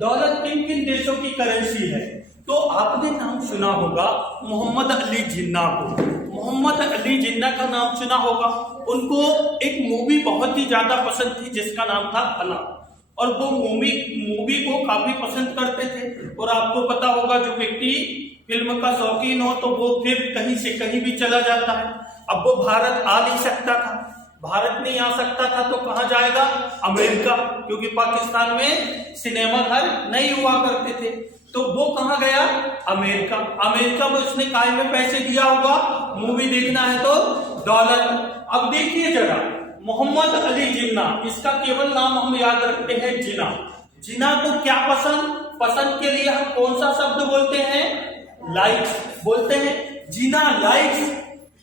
Dollar किन किन देशों की करेंसी है? तो आपने नाम सुना होगा मोहम्मद अली जिन्ना को। मोहम्मद अली जिन्ना का नाम सुना होगा। उनको एक मूवी बहुत ही ज्यादा पसंद थी जिसका नाम था फना, और वो मूवी को काफी पसंद करते थे। और आपको पता होगा जो व्यक्ति फिल्म का शौकीन हो तो वो फिर कहीं से कहीं भी चला जाता है। अब वो भारत आ नहीं सकता था, भारत नहीं आ सकता था तो कहाँ जाएगा? अमेरिका, क्योंकि पाकिस्तान में सिनेमा घर नहीं हुआ करते थे। तो वो कहाँ गया? अमेरिका। अमेरिका में उसने काय में पैसे दिया होगा? मूवी देखना है तो डॉलर। अब देखिए जरा, मोहम्मद अली जिन्ना, इसका केवल नाम हम याद रखते हैं जिना। जिना को क्या पसंद? पसंद के लिए हम कौन सा शब्द बोलते हैं? लाइक्स बोलते हैं। जिना लाइक्स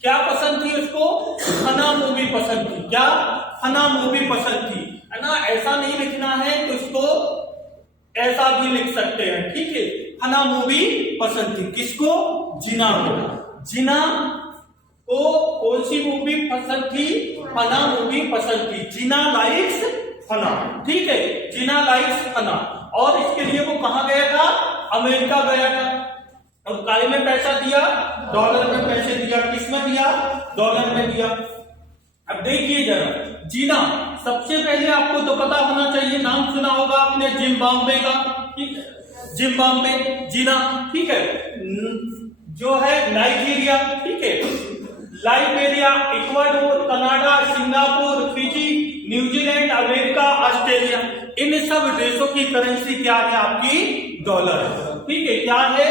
क्या पसंद थी उसको? फना मूवी पसंद थी। क्या? फना मूवी पसंद थी, है ना। ऐसा नहीं लिखना है तो इसको ऐसा भी लिख सकते हैं, ठीक है। फना मूवी पसंद थी किसको? जिना को। जिना को कौन सी मूवी पसंद थी? फना मूवी पसंद थी। जिना लाइक्स फना, ठीक है। जिना लाइक्स फना। और इसके लिए वो कहां गया था? अमेरिका गया था। और काय में पैसा दिया? डॉलर में पैसे दिया। किस में दिया? डॉलर में दिया। अब देखिए जरा, जिना, सबसे पहले आपको तो पता होना चाहिए, नाम सुना होगा आपने जिम्बाब्वे का, ठीक है। जिम्बाब्वे, जिना, ठीक है। जो है नाइजीरिया, ठीक है। Liberia, Ecuador, Canada, Singapore, Fiji, New Zealand, America, Australia, इन सब देशों की करेंसी क्या है? आपकी डॉलर, ठीक है। क्या है?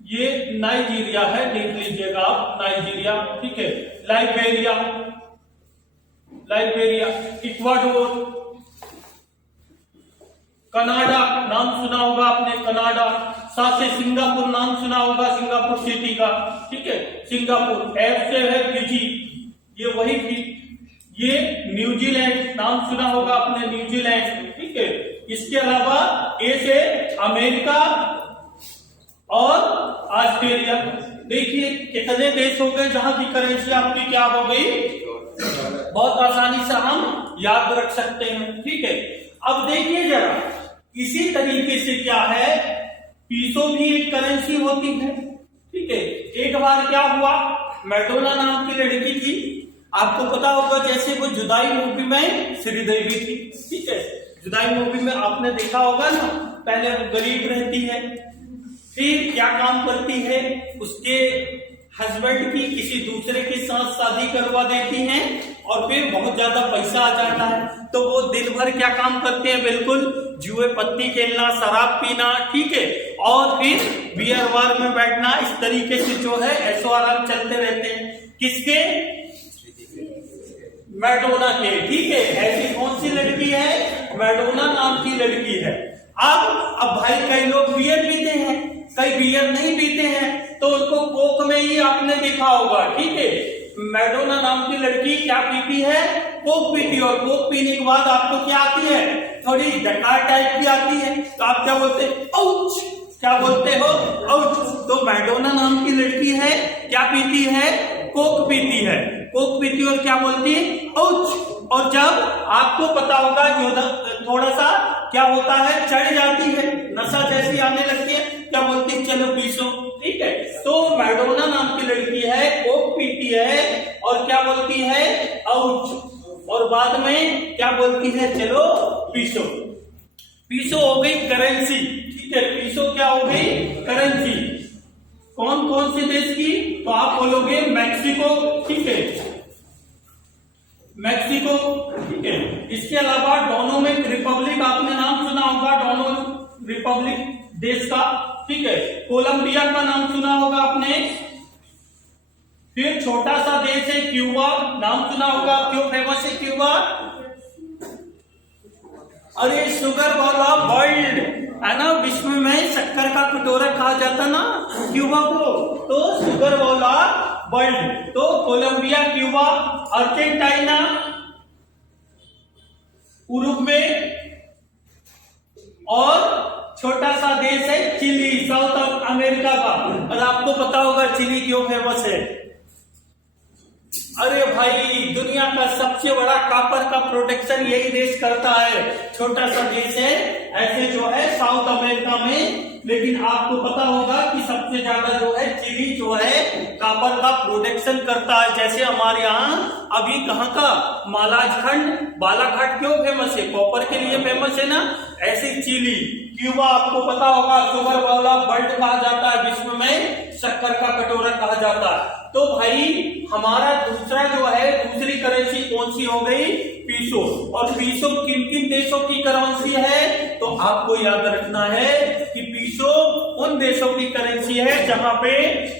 ये नाइजीरिया है, देख लीजिएगा आप, नाइजीरिया, ठीक है। लाइबेरिया, इक्वाडोर, कनाडा, नाम सुना होगा आपने, कनाडा। साथ से सिंगापुर, नाम सुना होगा सिंगापुर सिटी का, ठीक है। सिंगापुर। एफ से है फिजी, ये वही थी। ये न्यूजीलैंड, नाम सुना होगा आपने, न्यूजीलैंड, ठीक है। इसके अलावा ए से अमेरिका और ऑस्ट्रेलिया। देखिए कितने देश हो गए जहां की करेंसी आपकी क्या हो गई? बहुत आसानी से हम याद रख सकते हैं, ठीक है। अब देखिए जरा, इसी तरीके से क्या है, पीसो भी एक करेंसी होती है, ठीक है। एक बार क्या हुआ, मैडोना नाम की लड़की थी, आपको पता होगा, जैसे वो जुदाई मूवी में श्रीदेवी थी, ठीक है। जुदाई मूवी में आपने देखा होगा ना, पहले वो गरीब रहती है, फिर क्या काम करती है, उसके हस्बैंड की किसी दूसरे के साथ शादी करवा देती हैं, और फिर बहुत ज्यादा पैसा आ जाता है, तो वो दिन भर क्या काम करते हैं? बिल्कुल जुए पत्ती खेलना, शराब पीना, ठीक है। और फिर बियर बार में बैठना, इस तरीके से जो है ऐशो आराम चलते रहते हैं। किसके? मैडोना के, ठीक है। ऐसी कौन सी लड़की है? मैडोना नाम की लड़की है। अब भाई कई लोग बियर पीते हैं, कई बियर नहीं पीते हैं, तो उनको कोक में ही आपने देखा होगा, ठीक है। मैडोना नाम की लड़की क्या पीती है? कोक पीती है। और कोक पीने के बाद आपको क्या आती है? थोड़ी डकार टाइप की आती है, तो आप क्या बोलते हैं? आउच। क्या बोलते हो? आउच। तो मैडोना नाम की लड़की है, क्या पीती है? कोक पीती है। कोक पीती है और क्या बोलती है? आउच। और जब आपको पता होगा जो थोड़ा सा क्या होता है, चढ़ जाती है, नशा जैसी आने लगती है, क्या बोलती है? चलो पीसो, ठीक है। तो मैडोना नाम की लड़की है, कोक पीती है और क्या बोलती है? आउच। और बाद में क्या बोलती है? चलो पीसो। पीसो हो गई करेंसी, ठीक है। पीसो क्या हो गई? करेंसी। कौन कौन से देश की? तो आप बोलोगे मैक्सिको, ठीक है, मैक्सिको, ठीक है। इसके अलावा डोमिनिकन रिपब्लिक, आपने नाम सुना होगा, डोमिनिकन रिपब्लिक देश का, ठीक है। कोलंबिया का नाम सुना होगा आपने। फिर छोटा सा देश है क्यूबा, नाम सुना होगा। क्यों फेमस है क्यूबा? अरे शुगर वाला वर्ल्ड, है ना, विश्व में शक्कर का कटोरा कहा जाता ना क्यूबा को, तो शुगर वाला वर्ल्ड। तो कोलंबिया, क्यूबा, अर्जेंटीना, उरुग्वे, और छोटा सा देश है चिली, साउथ अमेरिका का। और आपको पता होगा चिली क्यों फेमस है? अरे भाई, दुनिया का सबसे बड़ा कॉपर का प्रोडक्शन यही देश करता है। छोटा सा देश है ऐसे जो है साउथ अमेरिका में, लेकिन आपको पता होगा कि सबसे ज्यादा जो है चिली जो है कॉपर का प्रोडक्शन करता है। जैसे हमारे यहाँ अभी कहाँ का महाराजखंड बालाघाट क्यों फेमस है? कॉपर के लिए फेमस है ना। ऐसे चिली, क्यूबा आपको पता होगा शुगर वाला वर्ल्ड कहा जाता है, विश्व में शक्कर का कटोरा कहा जाता है। तो भाई हमारा दूसरा जो है दूसरी करेंसी कौन सी हो गई? पीसो। और पीसो किन किन देशों की करेंसी है? तो आपको याद रखना है कि पीसो उन देशों की करेंसी है जहां पे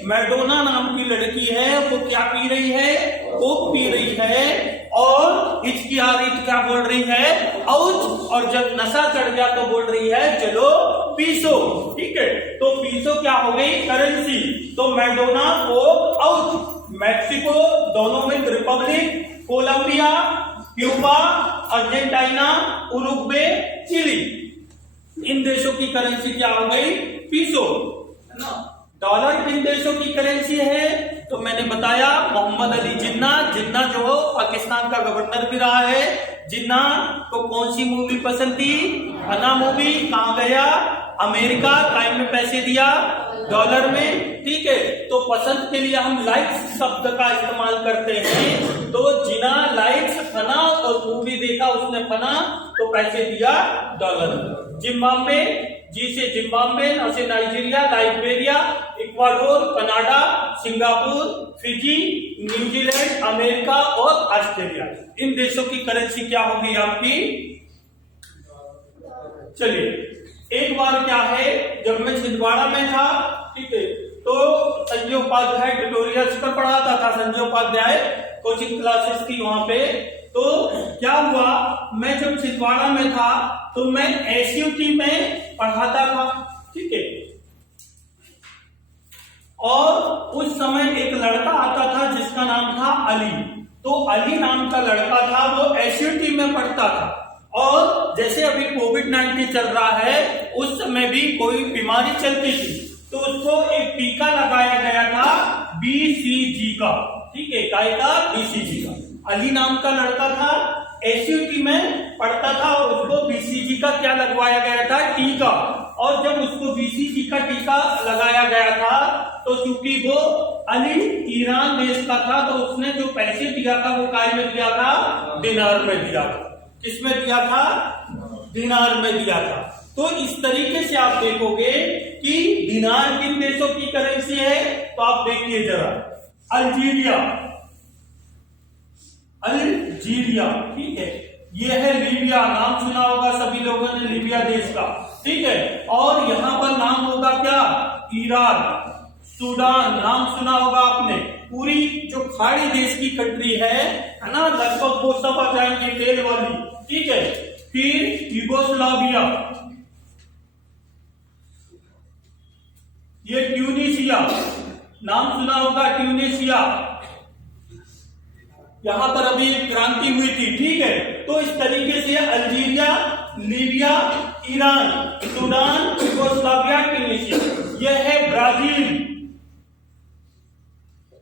मैडोना नाम की लड़की है, वो क्या पी रही है? कोक पी रही है और हिचकी आ रही, क्या बोल रही है? औच। और जब नशा चढ़ गया तो बोल रही है चलो पीसो। ठीक है, तो पीसो क्या हो गई? करेंसी। तो मैडोना, कोक, औच। मैक्सिको, दोनों में Republic, Colombia, Cuba, Argentina, Uruguay, Chile, इन देशों की करेंसी क्या हो गई? पीसो, है ना। डॉलर किन देशों की करेंसी है? तो मैंने बताया मोहम्मद अली जिन्ना। जिन्ना जो हो पाकिस्तान का गवर्नर भी रहा है। जिन्ना को कौन सी मूवी पसंद थी? फना मूवी। कहां गया? अमेरिका। काय में पैसे दिया? डॉलर में। ठीक है, तो पसंद के लिए हम लाइक्स शब्द का इस्तेमाल करते हैं। तो जिना लाइक्स फना, और मूवी देखा उसने फना, तो पैसे दिया डॉलर। जिम्बाब्वे, जी से जिम्बाब्वे, न से Nigeria, Liberia, Ecuador, Canada, Singapore, Fiji, New Zealand, America और ऑस्ट्रेलिया, इन देशों की करेंसी क्या होगी आपकी? चलिए, एक बार क्या है, जब मैं छिंदवाड़ा में था, ठीक है, तो संजय उपाध्याय ट्यूटोरियल्स पर पढ़ाता था। संजय उपाध्याय कोचिंग क्लासेस थी वहां पे। तो क्या हुआ, मैं जब छिंदवाड़ा में था तो मैं एसयूटी में पढ़ाता था। ठीक है, और उस समय एक लड़का आता था जिसका नाम था अली। तो अली नाम का लड़का था, वो एसयूटी में पढ़ता था। और जैसे अभी कोविड-19 चल रहा है, उस समय भी कोई बीमारी चलती थी, तो उसको एक टीका लगाया गया था बीसीजी का। ठीक है, काय का? बीसीजी का। अली नाम का लड़का था, एसयूटी में पढ़ता था, और उसको बीसीजी का क्या लगवाया गया था? टीका। और जब उसको बीसीजी का टीका लगाया गया था, तो चूंकि वो अली ईरान देश का था, तो उसने जो पैसे दिया था वो काय में दिया था? दिनार में दिया था। किसमें दिया था? दिनार में दिया था। तो इस तरीके से आप देखोगे कि दिनार किन देशों की करेंसी है? तो आप देखिए जरा, अल्जीरिया, अल्जीरिया, ठीक है, ये है लीबिया, नाम सुना होगा सभी लोगों ने लीबिया देश का। ठीक है, और यहां पर नाम होगा क्या? इराक, सूडान, नाम सुना होगा आपने। पूरी जो खाड़ी देश की कंट्री है ना, लगभग वो सब आ जाएंगे तेल वाली। ठीक है, फिर यूगोस्लाविया, ये ट्यूनिशिया, नाम सुना होगा ट्यूनिशिया, यहां पर अभी क्रांति हुई थी। ठीक है, तो इस तरीके से Algeria, Libya, Iran, Sudan, Yugoslavia, Tunisia. यह है ब्राजील,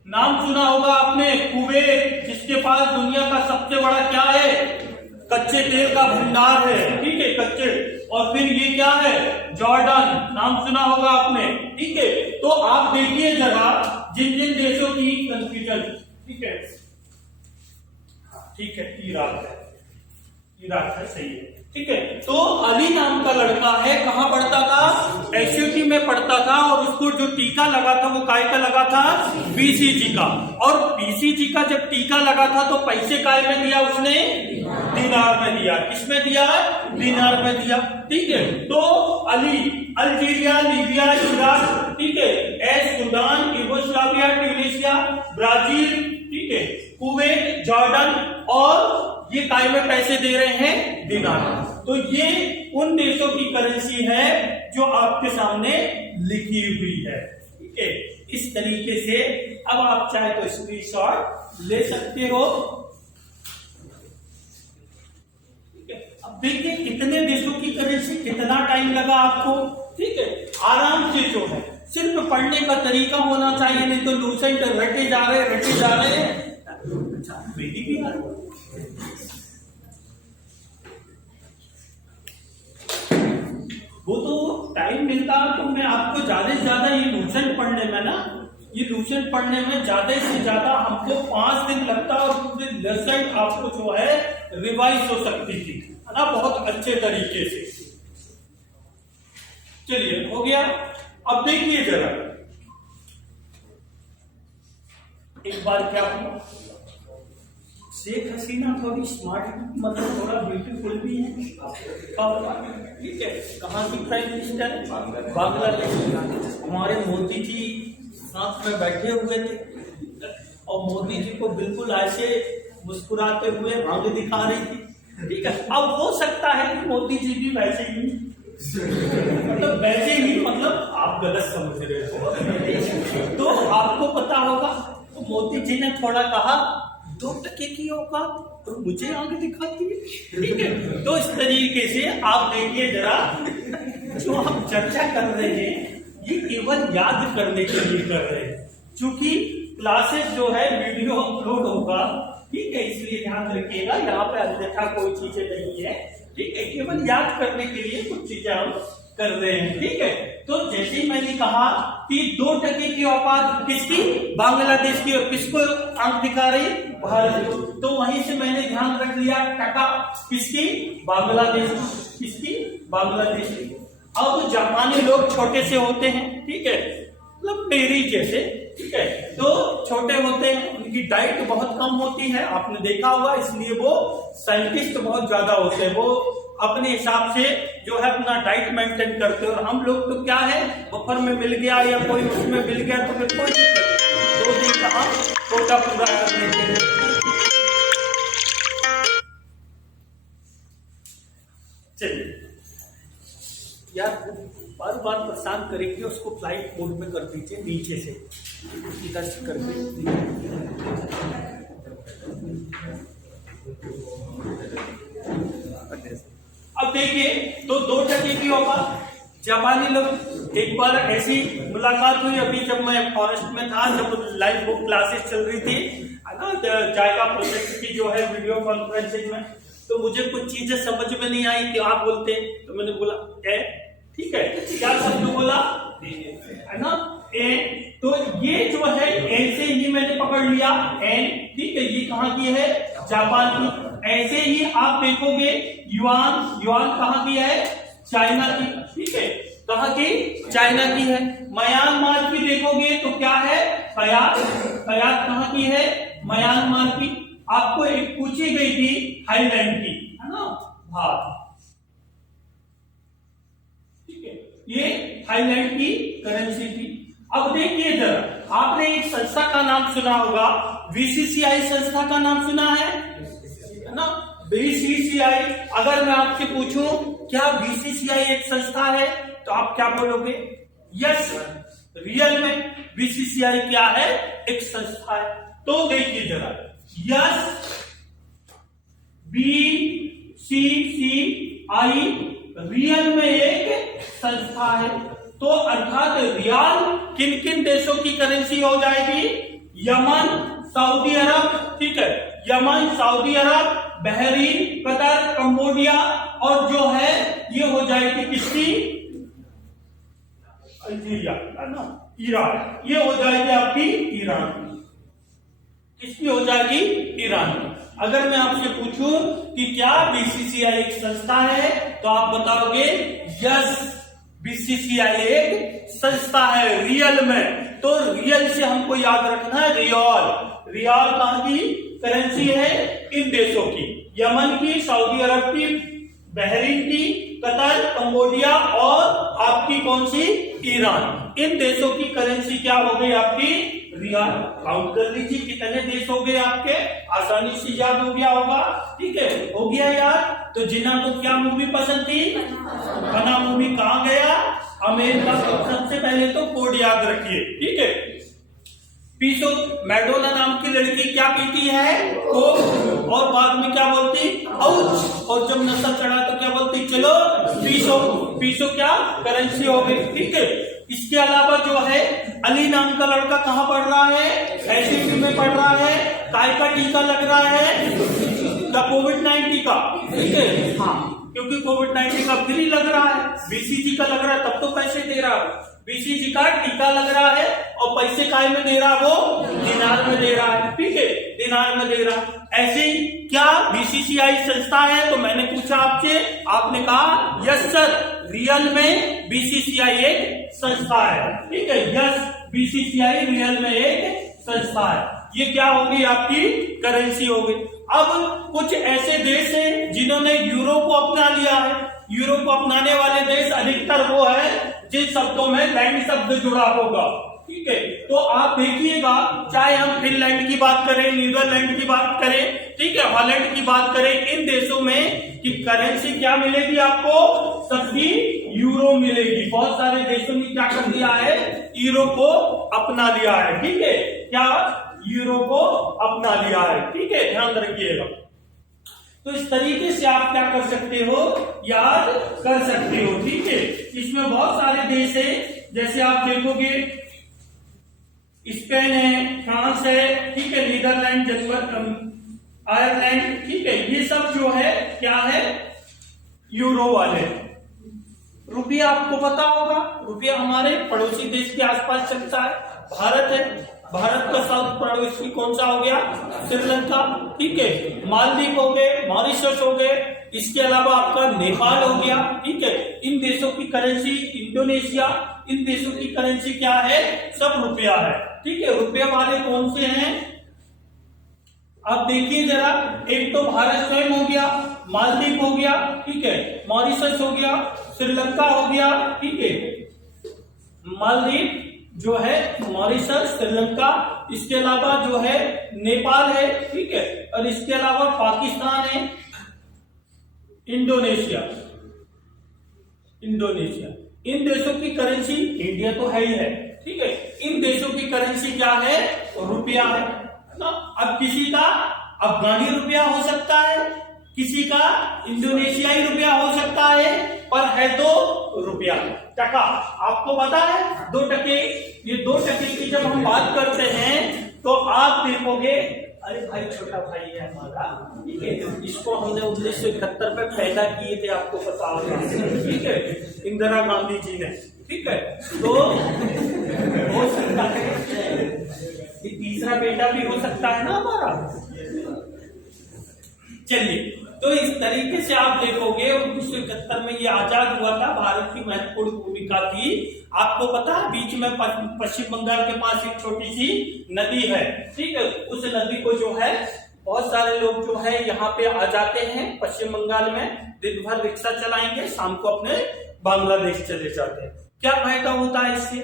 नाम सुना होगा आपने कुवैत, जिसके पास दुनिया का सबसे बड़ा क्या है? कच्चे तेल का भंडार है। ठीक है, कच्चे। और फिर ये क्या है? जॉर्डन, नाम सुना होगा आपने। ठीक है, तो आप देखिए जरा जिन जिन देशों की कंफ्यूजन। ठीक है, ठीक है, इराक है, इराक है, सही है। ठीक है, तो अली नाम का लड़का है, कहां पढ़ता था? एसयूटी में पढ़ता था, और उसको जो टीका लगा था वो काय का लगा था? बीसीजी का। और बीसीजी का जब टीका लगा था तो पैसे काय में दिया उसने? दिनार में दिया। किसमें दिया? दिनार में दिया। ठीक है, तो अली अल्जीरिया, लीबिया, इराक, ठीक है, सूडान, यूगोस्लाविया, ट्यूनिशिया, ब्राजील, ठीक है, कुवैत, जॉर्डन, और ये काय में पैसे दे रहे हैं? दिनार। तो ये उन देशों की करेंसी है जो आपके सामने लिखी हुई है। ठीक है, इस तरीके से अब आप चाहे तो स्क्रीनशॉट ले सकते हो। ठीक है, अब देखिए कितने देशों की करेंसी, कितना टाइम लगा आपको। ठीक है, आराम से जो है, सिर्फ पढ़ने का तरीका होना चाहिए, नहीं तो लूसेंट रटे जा रहे मेरी भी हार। वो तो टाइम मिलता तो मैं आपको ज्यादा से ज्यादा ये लूसेंट पढ़ने में ना, ये लूसेंट पढ़ने में ज्यादा से ज्यादा हमको 5 दिन लगता और पूरे लेसन आपको जो है रिवाइज हो सकती थी, है ना, बहुत अच्छे तरीके से। चलिए हो गया। अब देखिए जरा एक बार क्या हुआ, शेख हसीना थोड़ी स्मार्ट, मतलब थोड़ा ब्यूटीफुल भी है, ठीक है। कहाँ की प्राइम मिनिस्टर है? बांग्लादेश। हमारे मोदी जी साथ में बैठे हुए थे और मोदी जी को बिल्कुल ऐसे मुस्कुराते हुए भांग दिखा रही थी, ठीक है। अब हो सकता है कि मोदी जी भी वैसे ही, मतलब वैसे ही, मतलब आप गलत समझ रहे हो, तो आपको पता होगा तो मोदी जी ने थोड़ा कहा 2% की औकात और मुझे आंख दिखाती है, ठीक है। तो इस तरीके से आप देखिए जरा, जो हम चर्चा कर रहे हैं ये केवल याद करने के लिए कर रहे हैं, क्योंकि क्लासेस जो है वीडियो अपलोड होगा, ठीक है, इसलिए ध्यान रखिएगा, यहाँ पे अन्यथा कोई चीजें नहीं है, ठीक है। केवल याद करने के लिए कुछ चीजें हम कर रहे हैं, ठीक है। तो जैसे ही मैंने कहा कि 2% की औकात किसकी? बांग्लादेश की। और किसको आंख दिखा रही? भारत को। तो वहीं से मैंने ध्यान रख लिया, टका किसकी? बांग्लादेश। किसकी? बांग्लादेश की। अब जापानी लोग छोटे से होते हैं, ठीक है, मतलब मेरी जैसे, ठीक है, तो छोटे होते हैं, उनकी डाइट बहुत कम होती है, आपने देखा होगा, इसलिए वो साइंटिस्ट बहुत ज्यादा होते हैं, वो अपने हिसाब से जो है अपना डाइट मेंटेन करते हैं। और हम लोग तो क्या है, बफर में मिल गया या कोई उसमें मिल गया तो फिर कोई दिक्कत नहीं, 2 दिन का हम कोटा पूरा कर लेते हैं। चलिए यार, बार बार परेशान करेंगे, उसको फ्लाइट मोड में कर दीजिए, नीचे से इधर से कर दीजिए। अब देखिए, तो 2% की औकात। जापानी लोग, एक बार ऐसी मुलाकात हुई अभी जब मैं फॉरेस्ट में था, जब लाइव बुक क्लासेस चल रही थी, है ना, जायका प्रोजेक्ट की जो है वीडियो कॉन्फ्रेंसिंग में, तो मुझे कुछ चीजें समझ में नहीं आई कि आप बोलते, तो मैंने बोला ए, ठीक है, क्या शब्द बोला, है ना, ए। तो ये जो है ऐसे ही मैंने पकड़ लिया एन, ठीक है, ये कहाँ की है? जापान की। ऐसे ही आप देखोगे युआन, युआन कहाँ की है? चाइना की, ठीक है, कहाँ की? चाइना की है। म्यांमार की देखोगे तो क्या है? फयात, फयात कहाँ की है? म्यांमार की। आपको एक पूछी गई थी थाईलैंड की, है ना, भारत, ठीक है, ये थाईलैंड की करेंसी थी। अब देखिए जरा, आपने एक संस्था का नाम सुना होगा, बीसीसीआई संस्था का नाम सुना है ना, बीसीसीआई। अगर मैं आपसे पूछूं क्या बीसीसीआई एक संस्था है, तो आप क्या बोलोगे? यस, रियल में बीसीसीआई क्या है? एक संस्था है। तो देखिए जरा, यस, बीसीसीआई रियल में एक संस्था है। तो अर्थात रियाल किन किन देशों की करेंसी हो जाएगी? यमन, सऊदी अरब, ठीक है, यमन, सऊदी अरब, बहरीन, कतर, कंबोडिया, और जो है ये हो जाएगी किसकी? अल्जीरिया, है ना, ईरान, ये हो जाएगी आपकी ईरान की। किसकी हो जाएगी? ईरान की। अगर मैं आपसे पूछूं कि क्या बीसीसीआई एक संस्था है, तो आप बताओगे यस, बीसीसीआई एक संस्था है रियल में। तो रियल से हमको याद रखना है रियाल। रियाल कहां की करेंसी है? इन देशों की, यमन की, सऊदी अरब की, बहरीन की, कतर, कंबोडिया और आपकी कौन सी? ईरान। इन देशों की करेंसी क्या हो गई आपकी? रियाल। काउंट कर लीजिए कितने देश हो गए आपके, आसानी से याद हो गया होगा, ठीक है, हो गया याद। तो जिन्ना को क्या मूवी पसंद थी? फना मूवी। कहां गया? अमेरिका। सबसे पहले तो कोड याद रखिए, ठीक है। पीसो, मैडोना नाम की लड़की क्या पीती है? कोक, और बाद में क्या बोलती? आउच। और जब नशा चढ़ा तो क्या बोलती? चलो पीसो। पीसो क्या करेंसी हो गई, ठीक है। इसके अलावा जो है अली नाम का लड़का कहाँ पढ़ रहा है, एसएससी में पढ़ रहा है। काय का टीका लग रहा है, कोविड-19 का, ठीक है, हाँ, क्योंकि कोविड-19 का फ्री लग रहा है, बीसीजी का लग रहा है तब तो पैसे दे रहा है। बीसीजी का टीका लग रहा है और पैसे काय में दे रहा है, वो दिनार में दे रहा है, ठीक है, दिनार में दे रहा है। ऐसे क्या बीसीसीआई संस्था है? तो मैंने पूछा आपसे, आपने कहा यस सर, रियल में बीसीसीआई एक संस्था है, ठीक है, यस, बीसीसीआई रियल में एक संस्था है। ये क्या होगी, आपकी करेंसी होगी। अब कुछ ऐसे देश हैं जिन्होंने यूरो को अपना लिया है। यूरो को अपनाने वाले देश अधिकतर वो है जिन शब्दों में लैंड शब्द जुड़ा होगा, ठीक है। तो आप देखिएगा, चाहे हम फिनलैंड की बात करें, नीदरलैंड की बात करें, ठीक है, हॉलैंड की बात करें, इन देशों में कि करेंसी क्या मिलेगी आपको, सबकी यूरो मिलेगी। बहुत सारे देशों ने क्या कर दिया है, यूरो को अपना लिया है, ठीक है, क्या, यूरो को अपना लिया है, ठीक है, ध्यान रखिएगा। तो इस तरीके से आप क्या कर सकते हो, याद कर सकते हो, ठीक है। इसमें बहुत सारे देश है, जैसे आप देखोगे स्पेन है, फ्रांस है, ठीक है, नीदरलैंड, आयरलैंड, ठीक है, ये सब जो है क्या है, यूरो वाले। रुपया आपको पता होगा, रुपया हमारे पड़ोसी देश के आसपास चलता है, भारत है, भारत का साउथ पड़ोसी कौन सा हो गया, श्रीलंका, ठीक है, मालदीव हो गए, मॉरिशस हो गए, इसके अलावा आपका नेपाल हो गया, ठीक है। इन देशों की करेंसी, इंडोनेशिया, इन देशों की करेंसी क्या है, सब रुपया है, ठीक है। रुपया वाले कौन से हैं, आप देखिए जरा, एक तो भारत स्वयं हो गया, मालदीव हो गया, ठीक है, मॉरिशस हो गया, श्रीलंका हो गया, ठीक है, मालदीव जो है, मॉरिशस, श्रीलंका, इसके अलावा जो है नेपाल है, ठीक है, और इसके अलावा पाकिस्तान है, इंडोनेशिया, इंडोनेशिया। इन देशों की करेंसी, इंडिया तो है ही है, ठीक है, इन देशों की करेंसी क्या है, रुपया है ना। अब किसी का अफगानी रुपया हो सकता है, किसी का इंडोनेशियाई रुपया हो सकता है, पर है तो रुपया, टका। आपको पता है 2 टके, ये 2 टके की जब हम बात करते हैं तो आप देखोगे, अरे भाई छोटा भाई है हमारा, ठीक है, इसको हमने 1971 में पैदा किए थे, आपको पता होगा, ठीक है, इंदिरा गांधी जी ने, ठीक है। तो हो सकता है कि तीसरा बेटा भी हो सकता है ना हमारा। चलिए, तो इस तरीके से आप देखोगे 1971 में ये आजाद हुआ था, भारत की महत्वपूर्ण भूमिका थी। आपको पता है बीच में पश्चिम बंगाल के पास एक छोटी सी नदी है, ठीक है, उस नदी को जो है बहुत सारे लोग जो है यहाँ पे आ जाते हैं पश्चिम बंगाल में, दिन भर रिक्शा चलाएंगे, शाम को अपने बांग्लादेश चले जाते हैं। क्या फायदा होता है इससे,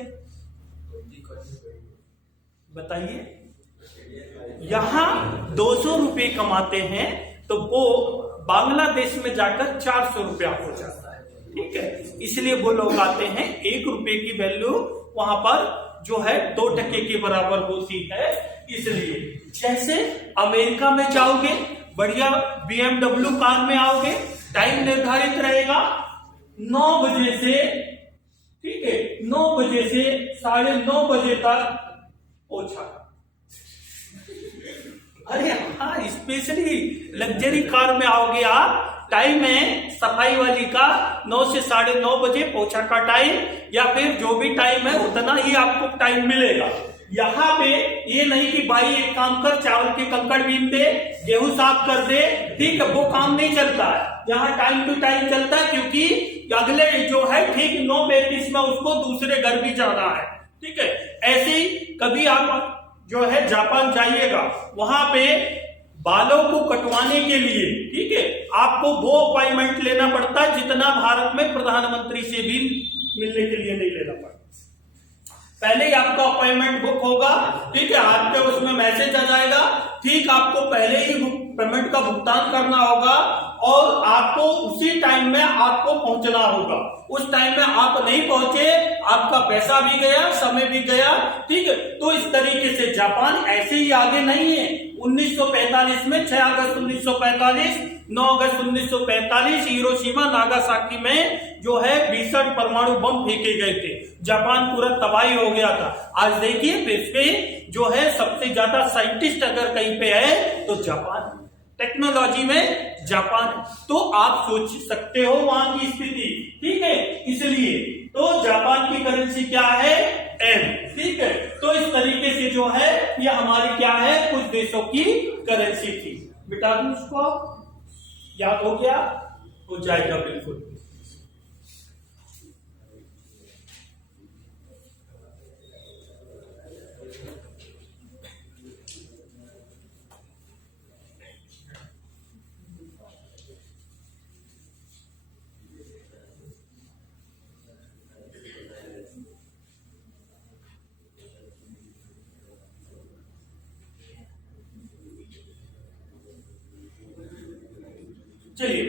बताइए। यहाँ 200 रुपये कमाते हैं तो वो बांग्लादेश में जाकर 400 रुपया हो जाता है, ठीक है। इसलिए वो लोग आते हैं, 1 रुपये की वैल्यू वहां पर जो है 2 टके के बराबर होती है। इसलिए जैसे अमेरिका में जाओगे, बढ़िया BMW कार में आओगे, टाइम निर्धारित रहेगा 9 बजे से, ठीक है, 9 बजे से 9:30 बजे तक पहुंचा। अरे हाँ, स्पेशली लग्जरी कार में आओगे आप, टाइम है सफाई वाली का 9 से 9:30 बजे पोछा का टाइम, या फिर जो भी टाइम है उतना ही आपको टाइम मिलेगा। यहाँ पे ये नहीं कि भाई एक काम कर, चावल के कंकड़ बीन दे, गेहूं साफ कर दे, ठीक है, वो काम नहीं चलता है। यहाँ टाइम टू टाइम चलता है, क्योंकि अगले जो है ठीक 9:35 में उसको दूसरे घर भी जाना है, ठीक है। ऐसे ही कभी आप जो है जापान जाइएगा, वहां पे बालों को कटवाने के लिए, ठीक है, आपको वो अपॉइंटमेंट लेना पड़ता है जितना भारत में प्रधानमंत्री से भी मिलने के लिए नहीं लेना पड़ता। पहले ही आपका अपॉइंटमेंट बुक होगा, ठीक है, आपके उसमें मैसेज आ जाएगा, ठीक, आपको पहले ही पेमेंट का भुगतान करना होगा और आपको उसी टाइम में आपको पहुंचना होगा। उस टाइम में आप नहीं पहुंचे, आपका पैसा भी गया, समय भी गया, ठीक है। तो इस तरीके से जापान ऐसे ही आगे नहीं है। 1945 में 6 अगस्त 1945 9 अगस्त 1945 हिरोशिमा नागासाकी में जो है 62 परमाणु बम फेंके गए थे। जापान पूरा तबाही हो गया था। आज देखिए पे जो है सबसे ज्यादा साइंटिस्ट अगर कहीं पे है तो जापान, टेक्नोलॉजी में जापान। तो आप सोच सकते हो वहां की स्थिति, ठीक है। इसलिए तो जापान की करेंसी क्या है? एम, ठीक है। तो इस तरीके से जो है ये हमारी क्या है, कुछ देशों की करेंसी थी। बिटा दूं उसको, याद हो गया? हो जाएगा बिल्कुल। चलिए,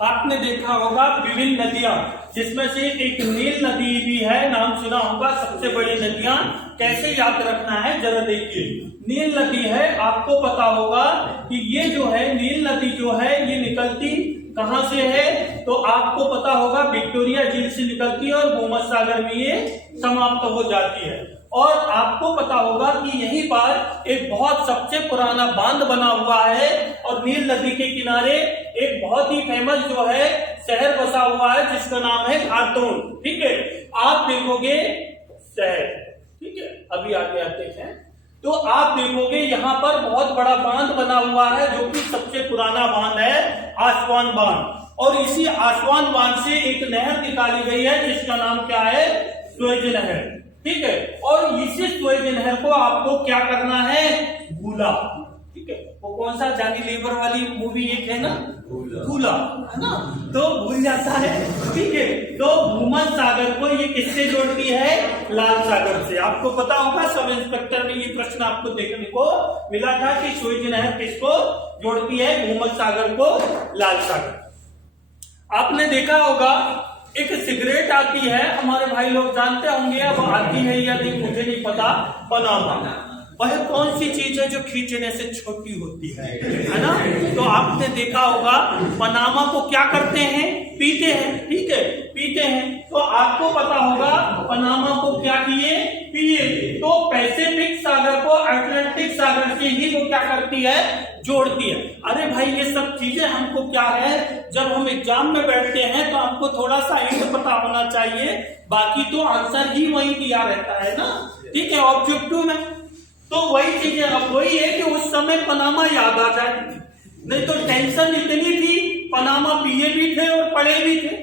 आपने देखा होगा विभिन्न नदियां, जिसमें से एक नील नदी भी है, नाम सुना होगा। सबसे बड़ी नदियां कैसे याद रखना है जरा देखिए। नील नदी है, आपको पता होगा कि ये जो है नील नदी जो है ये निकलती कहां से है? तो आपको पता होगा विक्टोरिया झील से निकलती है और भूमध्य सागर में ये समाप्त हो जाती है। और आपको पता होगा कि यहीं पर एक बहुत सबसे पुराना बांध बना हुआ है और नील नदी के किनारे एक बहुत ही फेमस जो है शहर बसा हुआ है जिसका नाम है खारतून, ठीक है। आप देखोगे शहर, ठीक है, अभी आगे आते हैं तो आप देखोगे यहाँ पर बहुत बड़ा बांध बना हुआ है जो कि सबसे पुराना बांध है, आसवान बांध। और इसी आसवान बांध से एक नहर निकाली गई है जिसका नाम क्या है? सुएज नहर, ठीक है। और इसी सुएज नहर को आपको क्या करना है? भूला, ठीक है। वो कौन सा जॉनी लीवर वाली मूवी एक है ना, भूला, है ना, तो भूल जाता है, ठीक है। तो भूमध्य सागर को ये किससे जोड़ती है? लाल सागर से। आपको पता होगा सब इंस्पेक्टर में ये प्रश्न आपको देखने को मिला था कि सुएज नहर किसको जोड़ती है? भूमध्य सागर को लाल सागर। आपने देखा होगा एक सिगरेट आती है, हमारे भाई लोग जानते होंगे, अब आती है या नहीं मुझे नहीं पता, पनामा। वह कौन सी चीज है जो खींचने से छोटी होती है ना? तो आपने देखा होगा पनामा को क्या करते हैं? पीते हैं, ठीक है, पीते हैं। तो आपको पता होगा पनामा को क्या किए? पिए। तो पैसिफिक सागर को अटलांटिक सागर से ही वो क्या करती है? जोड़ती है। अरे भाई ये सब चीजें हमको क्या है, जब हम एग्जाम में बैठते हैं तो हमको थोड़ा सा हिंट पता होना चाहिए, बाकी तो आंसर ही वही दिया रहता है ना, ठीक है, ऑब्जेक्टिव में। तो वही चीजें, अब वही है कि उस समय पनामा याद आ जाए, नहीं तो टेंशन इतनी थी, पनामा पिए भी थे और पढ़े भी थे,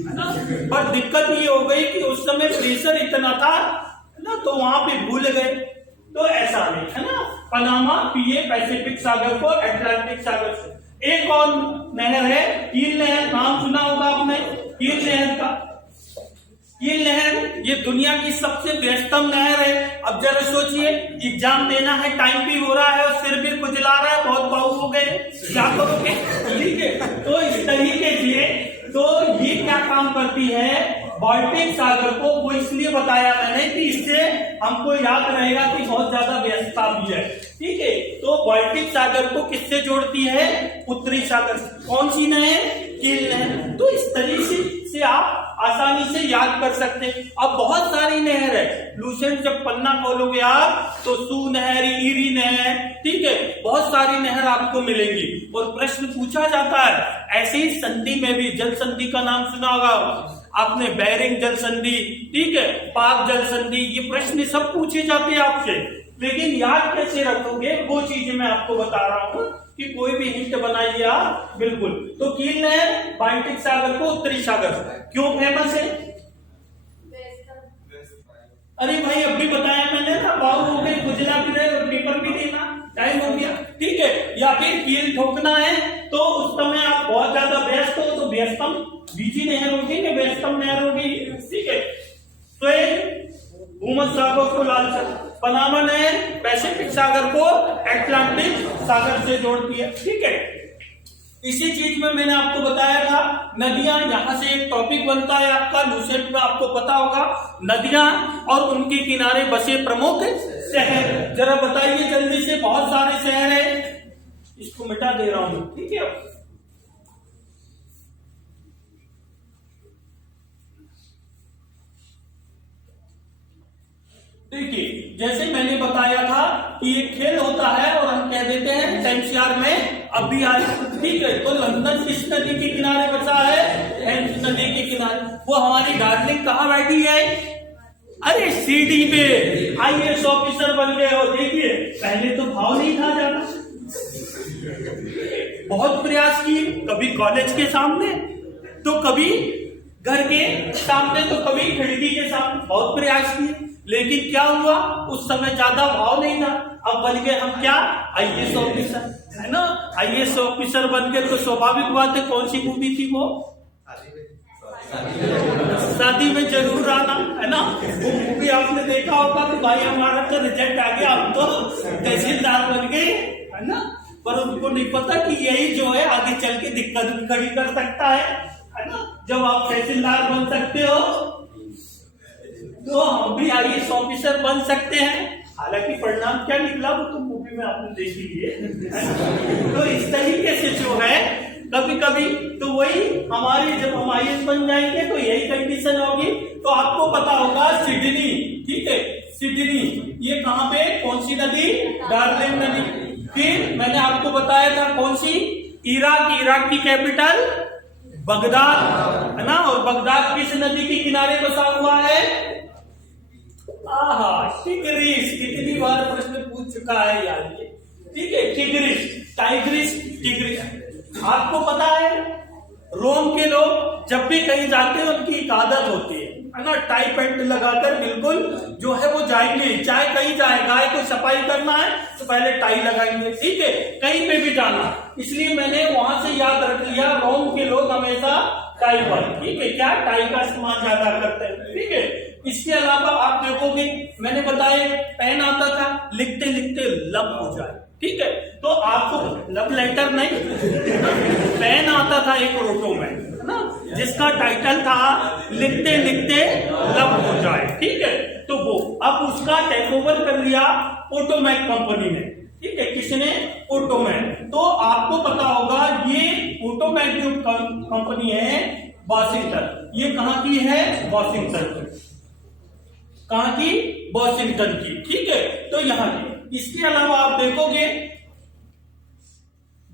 है ना। पर दिक्कत ये हो गई कि उस समय प्रेशर इतना था ना, तो वहां पे भूल गए। तो ऐसा नहीं है ना, पनामा पिए पैसिफिक सागर को अटलांटिक सागर से। एक और नहर है कील नहर, नाम सुना होगा आपने कील नहर का। कील नहर ये दुनिया की सबसे व्यस्तम नहर है। अब जरा सोचिए, एग्जाम देना है, टाइम भी हो रहा है और सिर भी खुजला रहा है, बहुत भावुक हो गए, क्या करोगे, ठीक है। तो इस तरीके से तो ये क्या काम करती है? बाल्टिक सागर को, वो इसलिए बताया मैंने कि इससे हमको याद रहेगा कि बहुत ज्यादा व्यस्तता भी है, ठीक है। तो बाल्टिक सागर को किससे जोड़ती है? उत्तरी सागर से। कौन सी नहर? कील नहर। तो इस तरीके से आप आसानी से याद कर सकते हैं। अब बहुत सारी नहर है, लूसेंट जब पन्ना खोलोगे आप तो सू नहर, ईरी नहर, ठीक है, बहुत सारी नहर आपको मिलेंगी और प्रश्न पूछा जाता है। ऐसे ही संधि में भी, जल संधि का नाम सुना होगा आपने, बेरिंग जल संधि, ठीक है, पाक जल संधि, ये प्रश्न सब पूछे जाते हैं आपसे। लेकिन याद कैसे रखोगे वो चीजें मैं आपको बता रहा हूं कि कोई भी हिंट बनाइए आप, बिल्कुल। तो कील नहर बाल्टिक सागर को उत्तरी सागर क्यों फेमस है? अरे भाई अभी बताया मैंने ना, बाबू हो गए, गुजरा भी रहे और पेपर भी देना, टाइम हो गया, ठीक है। या फिर कील ठोकना है तो उस समय आप बहुत ज्यादा व्यस्त हो तो व्यस्तम बीजी नहर होगी कि व्यस्तम नहर होगी, ठीक है। तो भूमध्य सागर को लाल सागर, पनामा नहर पैसिफिक सागर को अटलांटिक सागर से जोड़ती है, ठीक है। इसी चीज में मैंने आपको बताया था नदियां, यहां से एक टॉपिक बनता है आपका लूसेंट में, आपको पता होगा नदियां और उनके किनारे बसे प्रमुख शहर। जरा बताइए जल्दी से, बहुत सारे शहर है, इसको मिटा दे रहा हूं, ठीक है। देखिए जैसे मैंने बताया था कि एक खेल होता है और हम कह देते हैं टेम्पशायर में अभी आए, ठीक है। तो लंदन किस नदी के किनारे बसा है? थेम्स नदी के किनारे। वो हमारी डार्लिंग कहाँ बैठी है? अरे सीढ़ी पे IAS ऑफिसर बन गए हो। देखिए पहले तो भाव नहीं था ज्यादा, बहुत प्रयास किए, कभी कॉलेज के सामने तो कभी घर के सामने तो कभी खिड़की के सामने, बहुत प्रयास किए, लेकिन क्या हुआ, उस समय ज्यादा भाव नहीं था। अब बन गए हम क्या? IAS ऑफिसर, है ना। IAS ऑफिसर बन गए तो स्वाभाविक बात है, कौन सी मूवी थी वो? शादी में जरूर आना, है ना। वो मूवी आपने देखा होगा कि भाई हमारा तो रिजल्ट आ गया, हम तो तहसीलदार बन गए, है ना। पर उनको नहीं पता कि यही जो है आगे चल के दिक्कत भी खड़ी कर सकता है ना। जब आप तहसीलदार बन सकते हो तो हम भी IAS ऑफिसर बन सकते हैं। हालांकि परिणाम क्या निकला वो तो मूवी में आपने देख लीजिए। तो इस तरीके से जो है कभी कभी तो वही हमारी, जब हम IAS बन जाएंगे तो यही कंडीशन होगी। तो आपको पता होगा सिडनी, ठीक है, सिडनी ये कहाँ पे, कौन सी नदी? डार्लिंग नदी। फिर मैंने आपको बताया था कौन सी? इराक। इराक की कैपिटल बगदाद, है ना। और बगदाद किस नदी के किनारे बसा हुआ है? आहा, टिग्रिस। कितनी बार प्रश्न पूछ चुका है यार ये, ठीक है। Tigris, Tigris, tigris. आपको पता है रोम के लोग जब भी कहीं जाते हैं उनकी एक आदत होती है ना, टाई पैंट लगाकर बिल्कुल जो है वो जाएंगे, चाहे कहीं जाए, गाय को सफाई करना है तो पहले टाई लगाएंगे, ठीक है, कहीं पे भी जाना। इसलिए मैंने वहां से याद रख लिया, रोम के लोग हमेशा टाई पर, ठीक है, क्या टाई का इस्तेमाल ज्यादा करते हैं, ठीक है। इसके अलावा आप देखोगे मैंने बताया पेन आता था, लिखते लिखते लब हो जाए, ठीक है। तो आपको लव लेटर नहीं, पेन आता था एक रोटो में, है ना, जिसका टाइटल था लिखते लिखते लब हो जाए, ठीक है। तो वो अब उसका टेक ओवर कर लिया ऑटोमैक कंपनी ने, ठीक है। किसने? ऑटोमैक। तो आपको पता होगा ये ऑटोमैक जो कंपनी है वॉशिंगटन, ये कहाँ की है? वॉशिंगटन की। कहाँ की? वॉशिंगटन की, ठीक है। तो यहाँ की। इसके अलावा आप देखोगे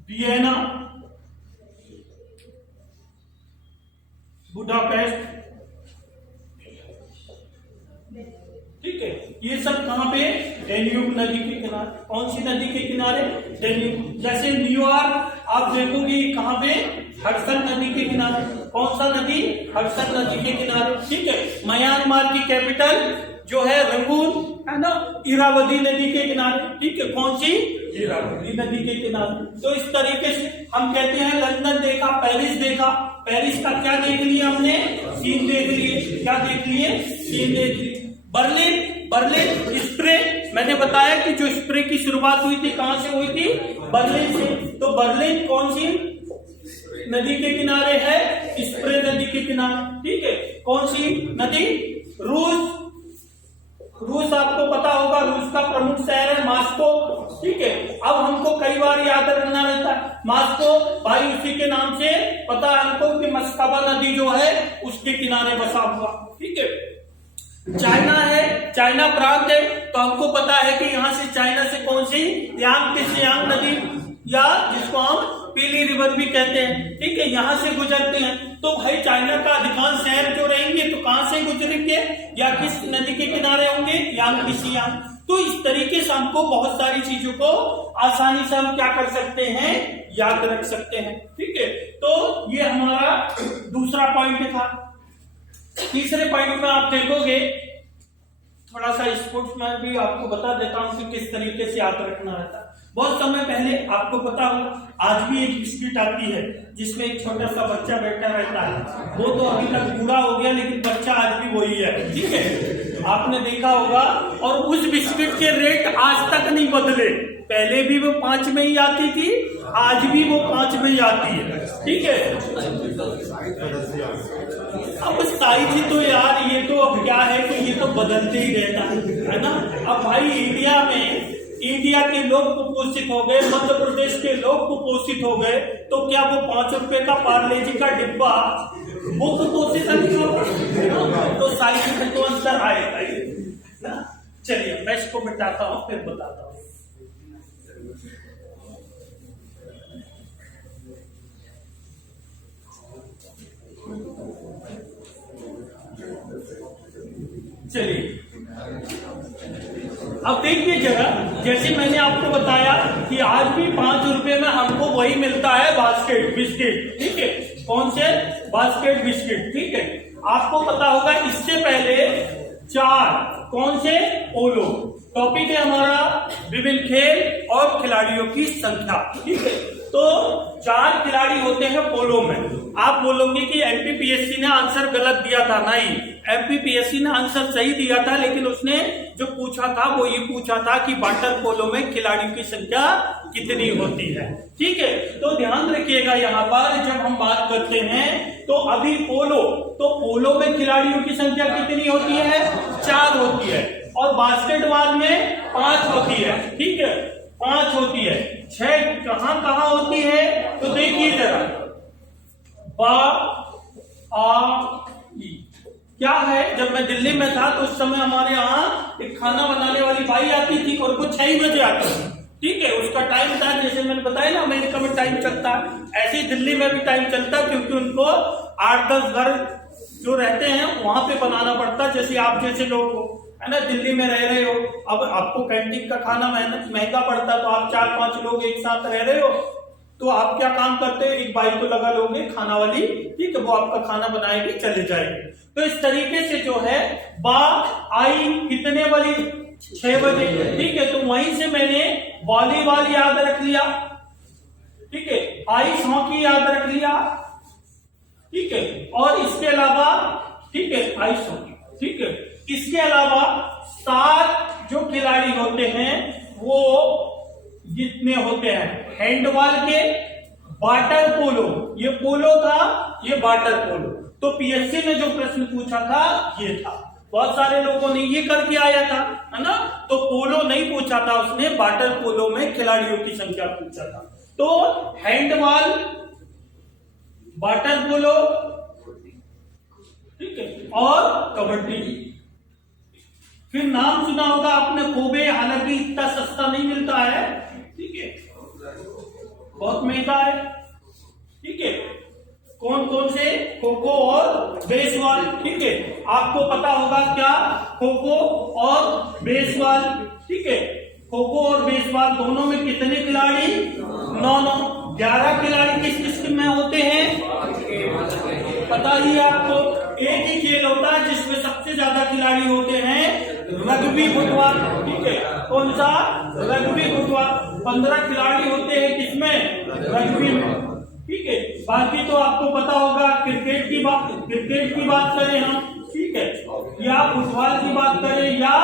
वियना, बुडापेस्ट, ठीक है, ये सब कहां पे? डेन्यूब नदी के किनारे। कौन सी नदी के किनारे? डेन्यूब। जैसे न्यूयॉर्क आप देखोगे कहां पे? हडसन नदी के किनारे। कौन सा नदी? हडसन नदी के किनारे, ठीक है। म्यांमार की कैपिटल जो है रंगून, है ना, इरावती नदी के किनारे, ठीक है। कौन सी? इरावती नदी के किनारे। तो इस तरीके से हम कहते हैं लंदन देखा, पेरिस देखा, पेरिस का क्या देख लिया हमने? सीन देख लिए। क्या देख लिए? सीन देख लिए। बर्लिन, बर्लिन स्प्रे, मैंने बताया कि जो स्प्रे की शुरुआत हुई थी कहां से हुई थी? बर्लिन से। तो बर्लिन कौन सी नदी के किनारे है? स्प्रे नदी के किनारे, ठीक है। कौन सी नदी? रूस। रूस आपको पता होगा, रूस का प्रमुख शहर है मास्को, ठीक है। अब हमको कई बार याद रखना रहता है मास्को, भाई उसी के नाम से पता है हमको कि मस्कबा नदी जो है उसके किनारे बसा हुआ, ठीक है। चाइना है, चाइना प्रांत है, तो हमको पता है कि यहाँ से चाइना से कौन सी? यांग की सियांग नदी, या जिसको हम पीली रिवर भी कहते हैं, ठीक है, यहाँ से गुजरते हैं। तो भाई चाइना का अधिकांश शहर जो रहेंगे तो कहां से गुजरेंगे या किस नदी के किनारे होंगे? यांग की सियांग। तो इस तरीके से हमको बहुत सारी चीजों को आसानी से हम क्या कर सकते हैं? याद रख सकते हैं, ठीक है। तो ये हमारा दूसरा पॉइंट था। तीसरे पॉइंट में आप देखोगे, थोड़ा सा स्पोर्ट्स में भी आपको बता देता हूं कि किस तरीके से याद रखना रहता है। बहुत समय पहले आपको पता होगा, आज भी एक बिस्किट आती है जिसमें एक छोटा सा बच्चा बैठा रहता है। वो तो अभी तक बूढ़ा हो गया लेकिन बच्चा आज भी वही है, ठीक है, आपने देखा होगा। और उस बिस्किट के रेट आज तक नहीं बदले, पहले भी वो 5 में ही आती थी, आज भी वो 5 में ही आती है, ठीक है। अब साइज तो यार ये तो अब क्या है कि ये तो बदलते ही रहता है ना। अब भाई इंडिया के लोग कुपोषित हो गए, मध्य प्रदेश के लोग कुपोषित हो गए, तो क्या वो 5 रुपए का पार्ले जी का डिब्बा वो कुपोषित नहीं होगा? तो साइज में तो अंतर आएगा ही। चलिए मैं इसको मिटाता हूं फिर बताता हूं। चलिए अब देखिए जरा, जैसे मैंने आपको बताया कि आज भी 5 रुपए में हमको वही मिलता है बास्केट बिस्किट, ठीक है? कौन से? बास्केट बिस्किट, ठीक है? आपको पता होगा इससे पहले 4 कौन से? पोलो। टॉपिक है हमारा विभिन्न खेल और खिलाड़ियों की संख्या, ठीक है? तो 4 खिलाड़ी होते हैं पोलो में। आप बोलोगे कि एमपीपीएससी ने आंसर गलत दिया था। नहीं, एमपीपीएससी ने आंसर सही दिया था, लेकिन उसने जो पूछा था वो ये पूछा था कि वाटर पोलो में खिलाड़ियों की संख्या कितनी होती है, ठीक है? तो ध्यान रखिएगा यहाँ पर जब हम बात करते हैं तो अभी पोलो, तो पोलो में खिलाड़ियों की संख्या कितनी होती है? 4 होती है, और बास्केटबॉल में 5 होती है, ठीक है? 5 होती है। 6 कहां कहां होती है? तो देखिए जरा, बा आ ई क्या है? जब मैं दिल्ली में था तो उस समय हमारे यहाँ एक खाना बनाने वाली बाई आती थी और वो 6 बजे आती थी, ठीक है? उसका टाइम था, जैसे मैंने बताया ना अमेरिका में टाइम चलता, ऐसे ही दिल्ली में भी टाइम चलता, क्योंकि उनको 8-10 घर जो रहते हैं वहां पे बनाना पड़ता, जैसे आप जैसे लोग हो, है ना? दिल्ली में रह रहे हो, अब आपको कैंटीन का खाना महंगा पड़ता, तो आप 4-5 लोग एक साथ रह रहे हो, तो आप क्या काम करते हो? एक बाई को लगा लोगे खाना वाली, ठीक है? वो आपका खाना बनाएगी, चले जाएगी। तो इस तरीके से जो है बा आई कितने वाली? 6 बजे, ठीक है? तो वहीं से मैंने वॉलीबॉल याद रख लिया, ठीक है? आइस हॉकी याद रख लिया, ठीक है? और इसके अलावा, ठीक है, आइस हॉकी, ठीक है? इसके अलावा 7 जो खिलाड़ी होते हैं वो जितने होते हैं हैंडबॉल के, वाटर पोलो, ये पोलो था, ये वाटर पोलो। तो पीएससी ने जो प्रश्न पूछा था ये था, बहुत सारे लोगों ने ये करके आया था, है ना? तो पोलो नहीं पूछा था उसने, वाटर पोलो में खिलाड़ियों की संख्या पूछा था। तो हैंडबॉल, वाटर पोलो, ठीक है, और कबड्डी। फिर नाम सुना होगा आपने खोबे, हालांकि इतना सस्ता नहीं मिलता है, ठीक है? बहुत महंगा है, ठीक है? कौन कौन से? खो खो और बेसबॉल, ठीक है? आपको पता होगा क्या? खो खो और बेसबॉल, ठीक है? खो खो और बेसबॉल दोनों में कितने खिलाड़ी? 9-9, 11 खिलाड़ी किस किस में होते हैं? पता ही आपको। एक ही खेल होता है जिसमें सबसे ज्यादा खिलाड़ी होते हैं, रग्बी फुटबॉल, ठीक है? कौन सा? Rugby football. 15 खिलाड़ी होते हैं किसमें? रग्बी में, ठीक है? बाकी तो आपको पता होगा क्रिकेट की बात करें हम, ठीक है, या फुटबॉल की बात करें या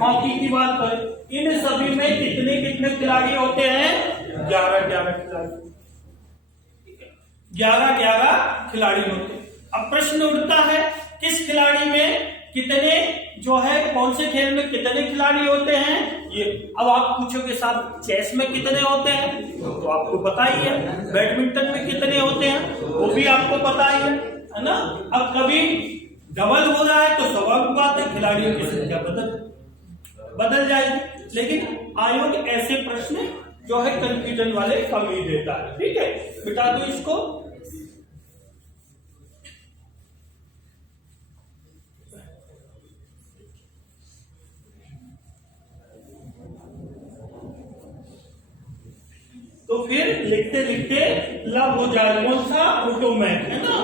हॉकी की बात करें, इन सभी में कितने कितने खिलाड़ी होते हैं? 11 खिलाड़ी, 11 खिलाड़ी होते हैं। अब प्रश्न उठता है किस खिलाड़ी में कितने, जो है कौन से खेल में कितने खिलाड़ी होते हैं? ये अब आप पूछोगे साहब चेस में कितने होते हैं? तो आपको पता ही है। बैडमिंटन में कितने होते हैं? वो भी आपको पता ही है ना? अब कभी डबल हो रहा है तो स्वाभाविक बात है खिलाड़ियों की संख्या बदल जाएगी, लेकिन आयोग ऐसे प्रश्न जो है कंफ्यूजन वाले कम ही देता है, ठीक है? बिता दो इसको। तो फिर लिखते लिखते लब हो जाए, कौन सा? ऑटोमैट, है ना?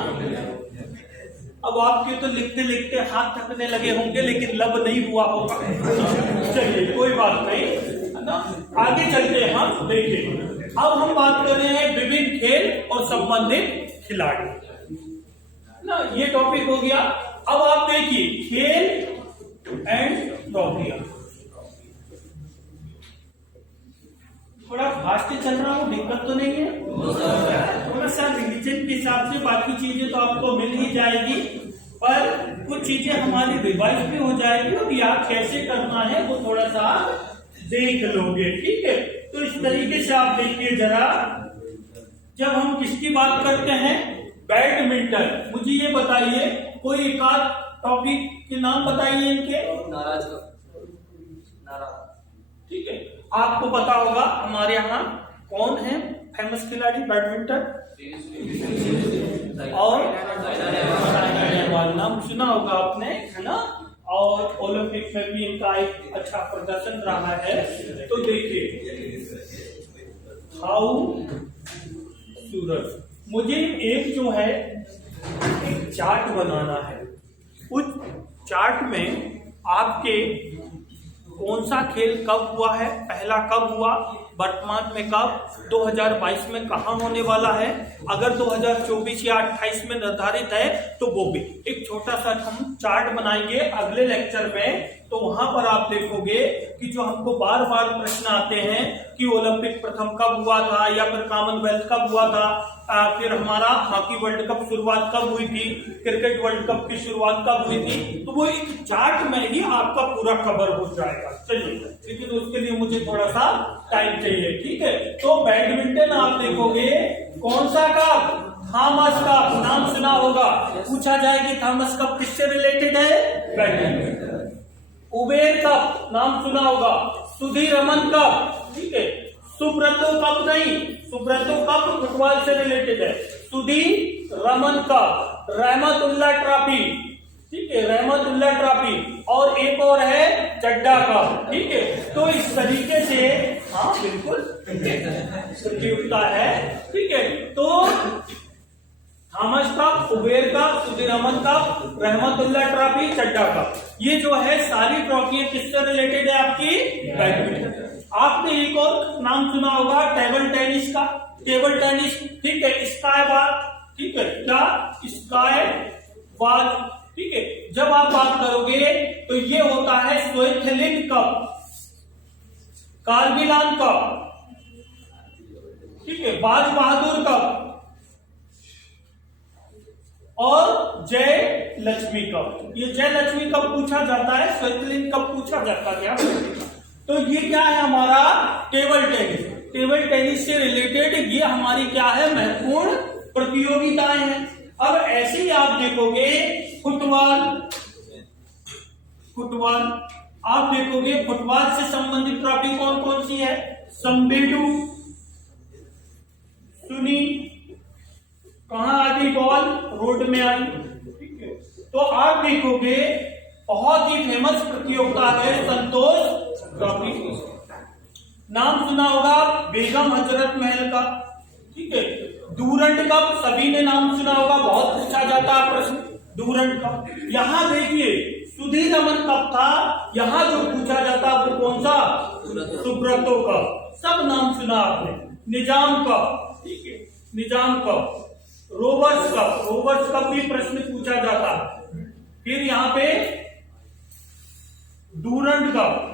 अब आपके तो लिखते लिखते हाथ थकने लगे होंगे, लेकिन लब नहीं हुआ होगा। चलिए कोई बात नहीं, है ना? आगे चलते हैं हम। देखिए अब हम बात कर रहे हैं विभिन्न खेल और संबंधित खिलाड़ी ना, ये टॉपिक हो गया। अब आप देखिए खेल एंड ट्रॉफियां, थोड़ा फास्ट चल रहा हूँ, दिक्कत तो नहीं है? थोड़ा सा रिविजन के हिसाब से बाकी चीजें तो आपको मिल ही जाएगी, पर कुछ चीजें हमारी रिवाइज भी हो जाएगी और याद कैसे करना है वो थोड़ा सा देख लोगे। ठीक है, तो इस तरीके से आप देखिए जरा, जब हम किसकी बात करते हैं, बैडमिंटन, मुझे ये बताइए कोई एक आध टॉपिक के नाम बताइए इनके। नाराज नाराज। ठीक है, आपको पता होगा हमारे यहाँ कौन है फेमस खिलाड़ी बैडमिंटन, और साइना नेहवाल नाम सुना होगा आपने, है ना। और ओलंपिक में भी इनका एक अच्छा प्रदर्शन रहा है। तो देखिए, हाउ सूरज, मुझे एक जो है एक चार्ट बनाना है। उस चार्ट में आपके कौन सा खेल कब हुआ है, पहला कब हुआ, वर्तमान में कब, 2022 में कहाँ होने वाला है, अगर 2024 या 28 में निर्धारित है तो वो भी एक छोटा सा हम चार्ट बनाएंगे अगले लेक्चर में। तो वहां पर आप देखोगे कि जो हमको बार बार प्रश्न आते हैं कि ओलंपिक प्रथम कब हुआ था, या फिर कॉमनवेल्थ कब हुआ था, फिर हमारा हॉकी वर्ल्ड कप शुरुआत कब हुई थी, क्रिकेट वर्ल्ड कप की शुरुआत कब हुई थी, तो वो एक चार्ट में ही आपका पूरा कवर हो जाएगा। चलिए, लेकिन उसके लिए मुझे थोड़ा सा टाइम चाहिए। ठीक है, तो बैडमिंटन आप देखोगे कौन सा कप, थॉमस कप, नाम सुना होगा, पूछा जाए कि थॉमस कप किससे रिलेटेड है, बैडमिंटन। उबेर कप नाम सुना होगा, सुधीर रमन कप, ठीक है। सुब्रतो कप नहीं, सुब्रतो कप फुटबॉल से रिलेटेड है, सुधीर रमन कप, रहमतुल्लाह ट्रॉफी, ठीक है, रहमतुल्लाह ट्रॉफी, और एक और है चड्डा कप। ठीक है, तो इस तरीके से, हाँ बिल्कुल प्रतियोगिता है। ठीक है, तो Thomas cup, Uber cup, Sudhir Raman cup, रहमतुल्लाह ट्रॉफी, चड्डा कप, ये जो है सारी ट्रॉफियां किससे रिलेटेड है, आपकी बैडमिंटन। आपने एक और नाम सुना होगा टेबल टेनिस का, टेबल टेनिस, ठीक है, स्काई बॉल, ठीक है, क्या स्काई बॉल, ठीक है। जब आप बात करोगे तो ये होता है स्वेथलिन कप, कार्बिलान कप, ठीक है, बाज बहादुर कप, और जय लक्ष्मी कप। ये जय लक्ष्मी कप पूछा जाता है, स्वेथलिन कप पूछा जाता है। तो ये क्या है, हमारा टेबल टेनिस, टेबल टेनिस से रिलेटेड ये हमारी क्या है, महत्वपूर्ण प्रतियोगिताएं हैं। अब ऐसे ही आप देखोगे फुटबॉल, फुटबॉल आप देखोगे, फुटबॉल से संबंधित ट्रॉफी कौन कौन सी है, संबेडू, सुनी, कहां आती बॉल, रोड में आई। ठीक है, तो आप देखोगे बहुत ही फेमस प्रतियोगिता है संतोष ट्रॉफी, नाम सुना होगा बेगम हजरत महल का। ठीक है, डूरंट कप सभी ने नाम सुना होगा, बहुत पूछा जाता है प्रश्न, डूरंट कप। यहां देखिए सुधीर रमन कप था, यहां जो पूछा जाता वो कौन सा, सुब्रतो कप, सब नाम सुना आपने। निजाम कप, ठीक है, Nizam Cup, Rovers Cup, Rovers Cup भी प्रश्न पूछा जाता। फिर यहाँ पे डूरंट कप,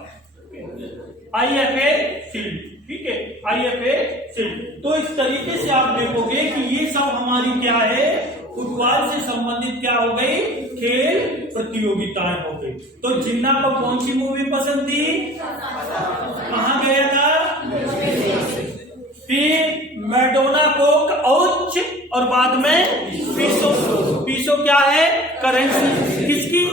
IFA शील्ड, ठीक है, IFA शील्ड। तो इस तरीके से आप देखोगे कि ये सब हमारी क्या है, फुटबॉल से संबंधित क्या हो गई, खेल प्रतियोगिताएं हो गई। तो जिन्ना को कौन सी मूवी पसंद थी, कहां गया था, फिर मैडोना को औच, और बाद में पीसो, पीसो क्या है, करेंसी किसकी,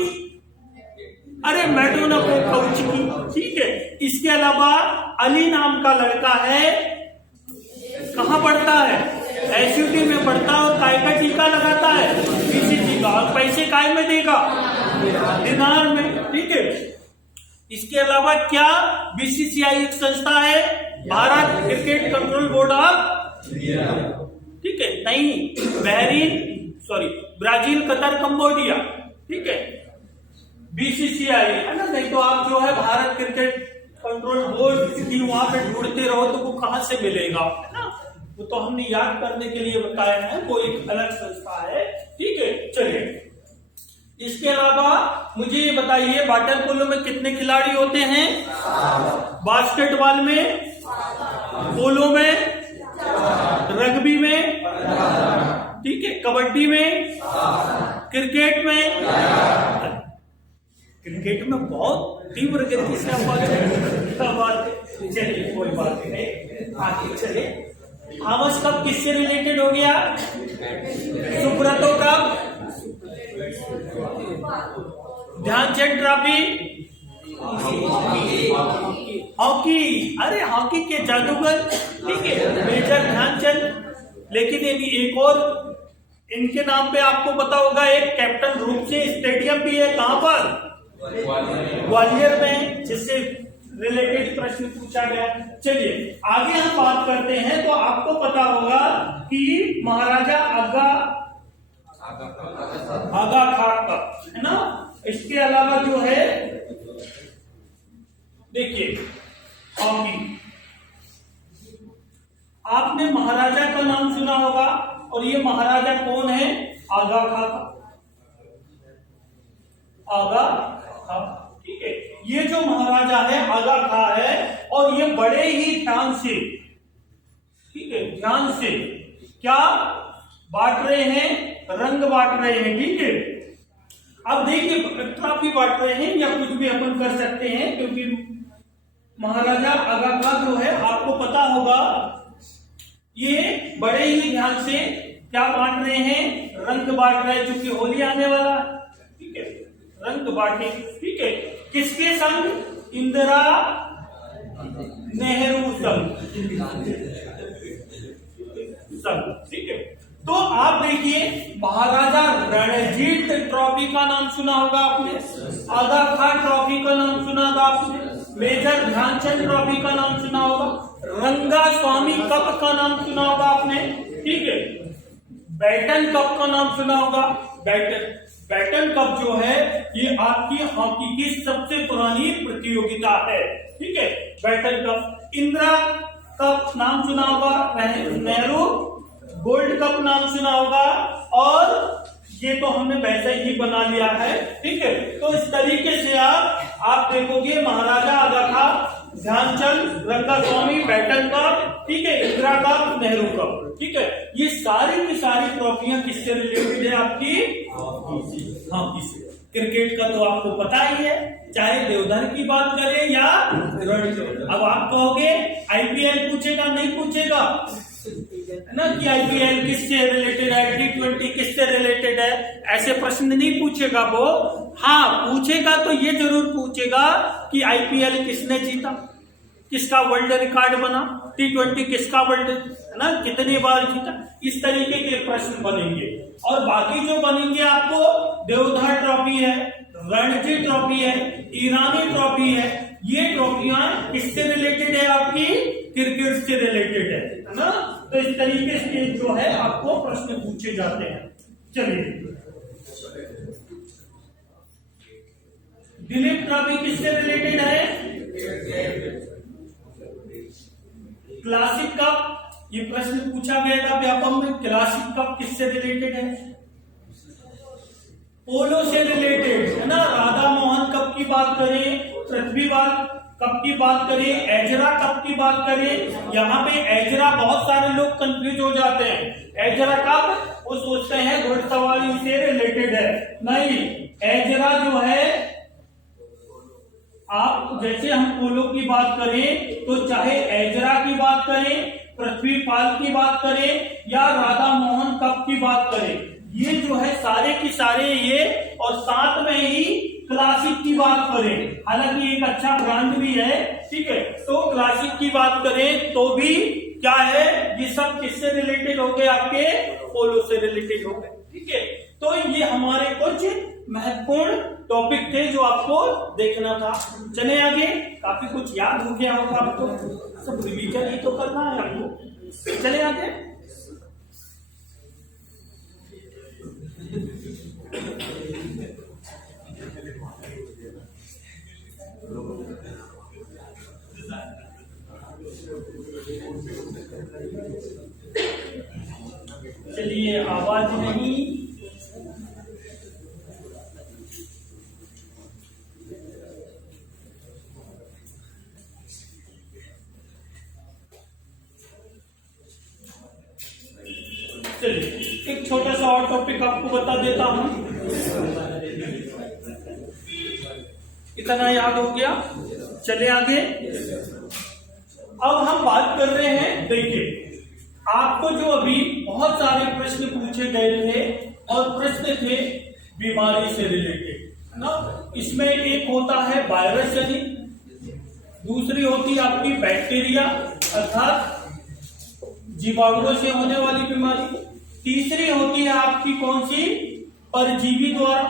अरे मैडोना को कौच की। ठीक है, इसके अलावा अली नाम का लड़का है, कहां पढ़ता है, SUT में पढ़ता है, और काय का टीका लगाता है, BCG का, और पैसे काय में देगा, दिनार में। ठीक है, इसके अलावा क्या, BCCI एक संस्था है, Bharat cricket control board of, ठीक है, नहीं, Bahrain, sorry, Brazil, Qatar, Cambodia, ठीक है, BCCI है ना। नहीं तो आप जो है भारत क्रिकेट कंट्रोल बोर्ड की वहां पे ढूंढते रहो तो वो कहां से मिलेगा, है ना। वो तो हमने याद करने के लिए बताया है, वो एक अलग संस्था है। ठीक है, चलिए, इसके अलावा मुझे ये बताइए वाटर पोलो में कितने खिलाड़ी होते हैं, बास्केटबॉल में, पोलो में, रग्बी में, ठीक है, कबड्डी में, क्रिकेट में, क्रिकेट में बहुत तीव्र गति से हम आगे चलिए, कोई बात नहीं, आगे चले। थॉमस कप किससे रिलेटेड हो गया? Subroto cup, Dhyanchand trophy, hockey, अरे हॉकी के जादूगर, ठीक है, मेजर ध्यानचंद। लेकिन एक और इनके नाम पे आपको पता होगा, एक कैप्टन रूप से स्टेडियम भी है, कहां पर? ग्वालियर में, जिससे रिलेटेड प्रश्न पूछा गया। चलिए आगे हम बात करते हैं। तो आपको पता होगा कि महाराजा आगा खान का, है ना। इसके अलावा जो है देखिए हॉकी, आपने महाराजा का नाम सुना होगा, और ये महाराजा कौन है? आगा खां, आगा खां, ठीक है। ये जो महाराजा है आगा खां है, और ये बड़े ही ध्यान से, ठीक है, ध्यान से क्या बांट रहे हैं? रंग बांट रहे हैं, ठीक है। अब देखिए ट्रॉफी बांट रहे हैं या कुछ भी अपन कर सकते हैं, क्योंकि महाराजा आगा खां जो है आपको पता होगा, ये बड़े ही ध्यान से क्या बांट रहे हैं? रंग बांट रहे हैं, क्योंकि होली आने वाला, ठीक है, रंग बांटे, ठीक है। किसके संग? इंदिरा नेहरू संग, ठीक है। तो आप देखिए महाराजा रणजीत ट्रॉफी का नाम सुना होगा आपने, आगा खां ट्रॉफी का नाम सुना होगा आपने, मेजर ध्यानचंद ट्रॉफी का नाम सुना होगा, रंगा स्वामी कप का नाम सुना होगा आपने, ठीक है। बैटन कप का नाम सुना होगा। बैटन कप जो है ये आपकी हॉकी की सबसे पुरानी प्रतियोगिता है, ठीक है, बैटन कप। इंदिरा कप नाम सुना होगा, नेहरू गोल्ड कप नाम सुना होगा, और ये तो हमने वैसे ही बना लिया है, ठीक है। तो इस तरीके से आप देखोगे महाराजा आगा खां, ध्यानचंद, रंगा स्वामी, बैटन कप, ठीक है, इंदिरा कप, नेहरू कप, ठीक है। ये सारी की सारी ट्रॉफियां किससे रिलेटेड है? आपकी हॉकी से। क्रिकेट का तो आपको पता ही है, चाहे देवधर की बात करें या अब आप कहोगे आईपीएल पूछेगा, नहीं पूछेगा ना कि आईपीएल किससे रिलेटेड है, T20 किससे रिलेटेड है, ऐसे प्रश्न नहीं पूछेगा वो। हाँ पूछेगा तो ये जरूर पूछेगा कि आईपीएल किसने जीता, किसका वर्ल्ड रिकॉर्ड बना, T20 किसका वर्ल्ड, है ना, कितनी बार जीता, इस तरीके के प्रश्न बनेंगे। और बाकी जो बनेंगे आपको देवधर ट्रॉफी है, रणजी ट्रॉफी है, ईरानी ट्रॉफी है, ये ट्रॉफियां किससे रिलेटेड है? आपकी क्रिकेट से रिलेटेड है ना। तो इस तरीके से जो है आपको प्रश्न पूछे जाते हैं। चलिए दिलीप ट्रॉफी किससे रिलेटेड है? क्लासिक कप, ये प्रश्न पूछा गया था व्यापम में, क्लासिक कप किससे रिलेटेड है? पोलो से रिलेटेड है ना। राधा मोहन कप की बात करें, पृथ्वीबाल कप की बात करें, एजरा कप की बात करें, यहाँ पे एजरा बहुत सारे लोग कंफ्यूज हो जाते हैं। एजरा कप वो सोचते हैं घुड़सवारी से रिलेटेड है, नहीं। एजरा जो है आप जैसे हम पोलो की बात करें तो चाहे एजरा की बात करें, पृथ्वीपाल की बात करें या राधा मोहन कप की बात करें, ये जो है सारे की सारे ये, और साथ में ही क्लासिक की बात करें, हालांकि एक अच्छा ब्रांड भी है, ठीक है। तो क्लासिक की बात करें तो भी क्या है, ये सब किससे रिलेटेड हो गए? आपके पोलो से रिलेटेड हो गए, ठीक है। तो ये हमारे कुछ महत्वपूर्ण टॉपिक थे जो आपको देखना था। चले आगे, काफी कुछ याद हो गया होगा आपको, सब रिवीजन ही तो करना है आपको। चले आगे, चलिए आवाज नहीं, चलिए एक छोटा सा और टॉपिक आपको बता देता हूं। इतना याद हो गया। चले आगे। अब हम बात कर रहे हैं, देखिए आपको जो अभी बहुत सारे प्रश्न पूछे गए थे और प्रश्न थे बीमारी से रिलेटेड, है ना। इसमें एक होता है वायरस जनित, दूसरी होती है आपकी बैक्टीरिया अर्थात जीवाणुओं से होने वाली बीमारी, तीसरी होती है आपकी कौन सी, परजीवी द्वारा,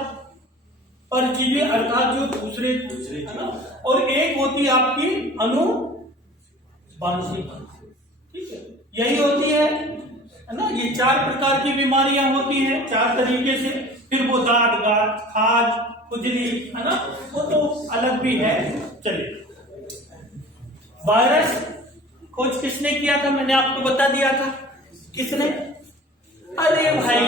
परजीवी अर्थात जो दूसरे है ना, और एक होती है आपकी अनुवांशिक, ठीक है, यही होती है ना। ये 4 प्रकार की बीमारियां होती हैं 4 तरीके से। फिर वो दांत गांठ खाज खुजली, है ना, वो तो अलग भी है। चलिए, वायरस खोज किसने किया था, मैंने आपको बता दिया था। किसने? अरे भाई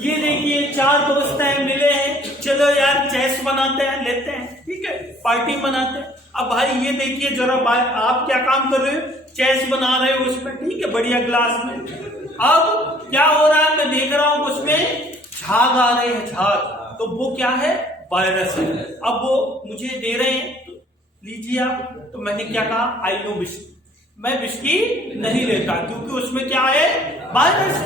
ये देखिए 4 दोस्त हैं, मिले हैं, चलो यार चेस बनाते हैं, लेते हैं, ठीक है, पार्टी बनाते हैं। अब भाई ये देखिए जरा, आप क्या काम कर रहे हो, चेस बना रहे हो उसमें, ठीक है, बढ़िया ग्लास में। अब क्या हो रहा है, मैं देख रहा हूं उसमें झाग आ रहे हैं, झाग, तो वो क्या है, वायरस है। अब वो मुझे दे रहे हैं, लीजिए आप, तो मैंने क्या कहा, आई नो विस्की, मैं विस्की नहीं लेता क्योंकि उसमें क्या है, वायरस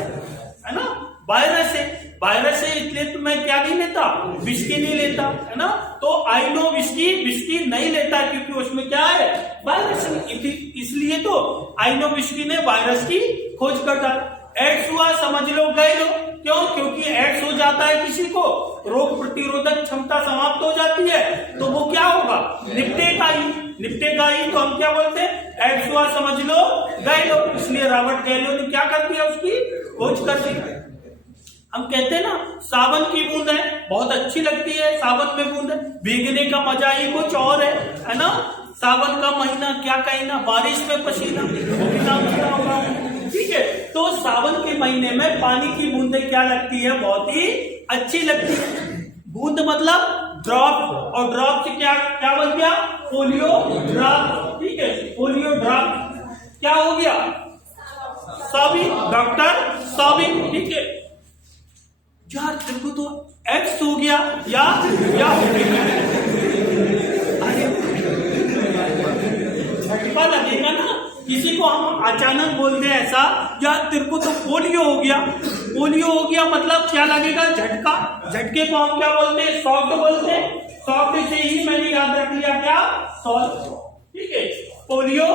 है ना, वायरस है, वायरस है, इसलिए तो मैं क्या नहीं लेता, विस्की नहीं लेता, है ना। तो आई नो विस्की, विस्की नहीं लेता क्योंकि उसमें क्या है, वायरस है, इसलिए तो आई नो विस्की ने वायरस की खोज कर डाला। एड्स हुआ, समझ लो, गए लो, क्यों, क्योंकि एड्स हो जाता है किसी को, रोग प्रतिरोधक क्षमता समाप्त हो जाती है, तो वो क्या होगा, निपटेगा ही, निपटेगा ही, तो हम क्या बोलते हैं, एड्स हुआ, समझ लो, गए लो। इसलिए रॉबर्ट गैलो ने क्या कर दिया, उसकी खोज कर दी। हम कहते हैं ना, सावन की बूंद है, बहुत अच्छी लगती है, सावन में बूंद है, भीगने का मजा ही कुछ और है ना। सावन का महीना, क्या कहना, बारिश में पसीना, ठीक है। तो सावन के महीने में पानी की बूंदें क्या लगती है, बहुत ही अच्छी लगती है। बूंद मतलब ड्रॉप, और ड्रॉप से क्या क्या बन गया, पोलियो ड्रॉप, ठीक है, पोलियो ड्रॉप क्या हो गया, सॉबिंग, डॉक्टर सॉबिंग, ठीक है। यार तेरे को तो एक्स हो गया या हो गया, झटका लगेगा ना, किसी को हम अचानक बोलते हैं ऐसा, यार तेरे को तो पोलियो हो गया, पोलियो हो गया मतलब क्या लगेगा, झटका। झटके को हम क्या बोलते हैं, शॉक बोलते हैं, शॉक से ही मैंने याद रख लिया क्या, शॉक, ठीक है, पोलियो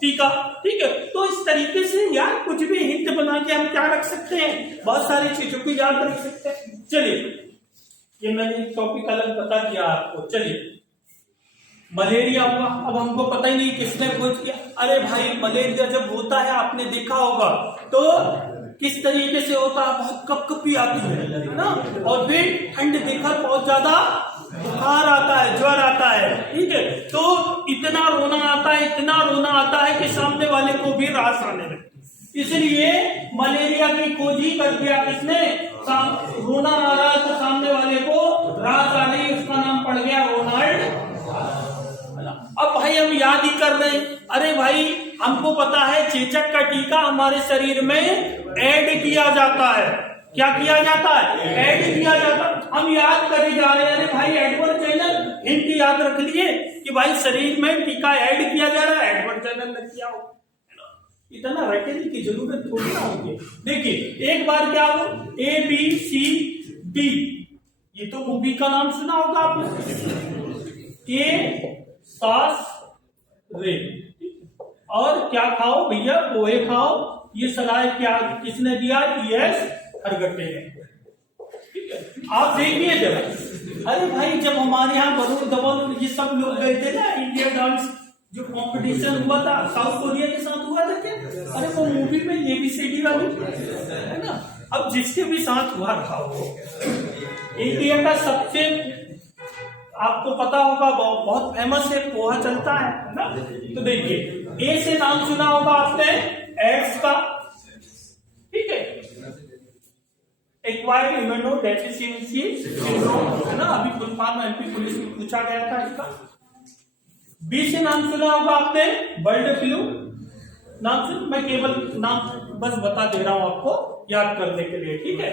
टीका, ठीक है। तो इस तरीके से यार कुछ भी हिंट बना के हम क्या रख सकते हैं, बहुत सारी चीजों को याद रख सकते हैं। चलिए, ये मैंने टॉपिक अलग बता दिया आपको। चलिए, मलेरिया हुआ, अब हमको पता ही नहीं किसने खोज किया। अरे भाई मलेरिया जब होता है, आपने देखा होगा तो किस तरीके से होता है, बहुत कपकपी आती है ना, और फिर ठंड देखकर बहुत ज्यादा बुखार आता है, ज्वर आता है, ठीक है। तो इतना रोना आता है, इतना रोना आता है कि सामने वाले को भी रास आने लगती। इसलिए मलेरिया की खोज ही कर दिया किसने, रोना आ रहा था सामने वाले को, रास आ गई, उसका नाम पड़ गया रोनाल्ड। अब भाई हम याद ही कर रहे हैं, अरे भाई हमको पता है चेचक का टीका हमारे शरीर में ऐड किया जाता है, क्या किया जाता है, ऐड किया जाता है। हम याद करे जा रहे हैं, अरे भाई एडवर्ड चैनल हिंट याद रख लिए कि भाई शरीर में टीका ऐड किया जा रहा है, एडवर्ड चैनल ने किया हो, इतना रटने की जरूरत थोड़ी ना होगी। देखिए एक बार क्या हो, ABCD, ये तो मूवी का नाम सुना होगा आपने, ए सास रे, और क्या खाओ भैया, पोहे खाओ, ये सलाह क्या किसने दिया, यस खरगट्टे ने, ठीक है। आप देखिए जब, अरे भाई जब हमारे यहाँ वरुण धवन ये सब लोग गए थे ना, इंडिया डांस जो कंपटीशन हुआ था साउथ कोरिया के साथ हुआ था क्या, अरे वो मूवी में ABCD वाली है ना। अब जिसके भी साथ हुआ खाओ, इंडिया का सबसे आपको पता होगा बहुत फेमस है, पोहा चलता है ना। तो देखिए ए से नाम सुना होगा आपने, एड्स का, ठीक है, एक्वायर्ड इम्यूनो डेफिशिएंसी सिंड्रोम, है ना, अभी फुलफॉर्म MP पुलिस में पूछा गया था इसका। बी से नाम सुना होगा आपने, बर्ड फ्लू, नाम सुन, मैं केवल नाम बस बता दे रहा हूं आपको याद करने के लिए, ठीक है।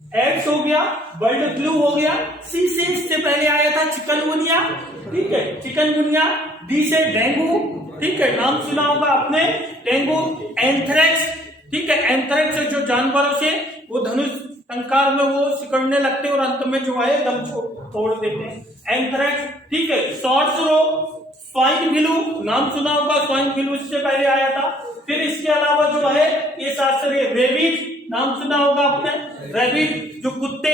एड्स हो गया, बर्ड फ्लू हो गया, सी से इससे पहले आया था चिकनगुनिया, ठीक है, चिकनगुनिया, डी से डेंगू, ठीक है, नाम सुना होगा आपने डेंगू, एंथ्रेक्स, ठीक है, एंथ्रेक्स जो जानवरों से वो धनुष टंकार में वो सिकड़ने लगते हैं और अंत में जो है दम तोड़ देते हैं, एंथ्रेक्स, ठीक है, सॉर्स रोग, स्वाइन फ्लू, नाम सुना होगा, स्वाइन फ्लू इससे पहले आया था। फिर इसके अलावा जो है ये शास्त्रीय रेबीज, नाम सुना होगा आपने, रेबीज जो कुत्ते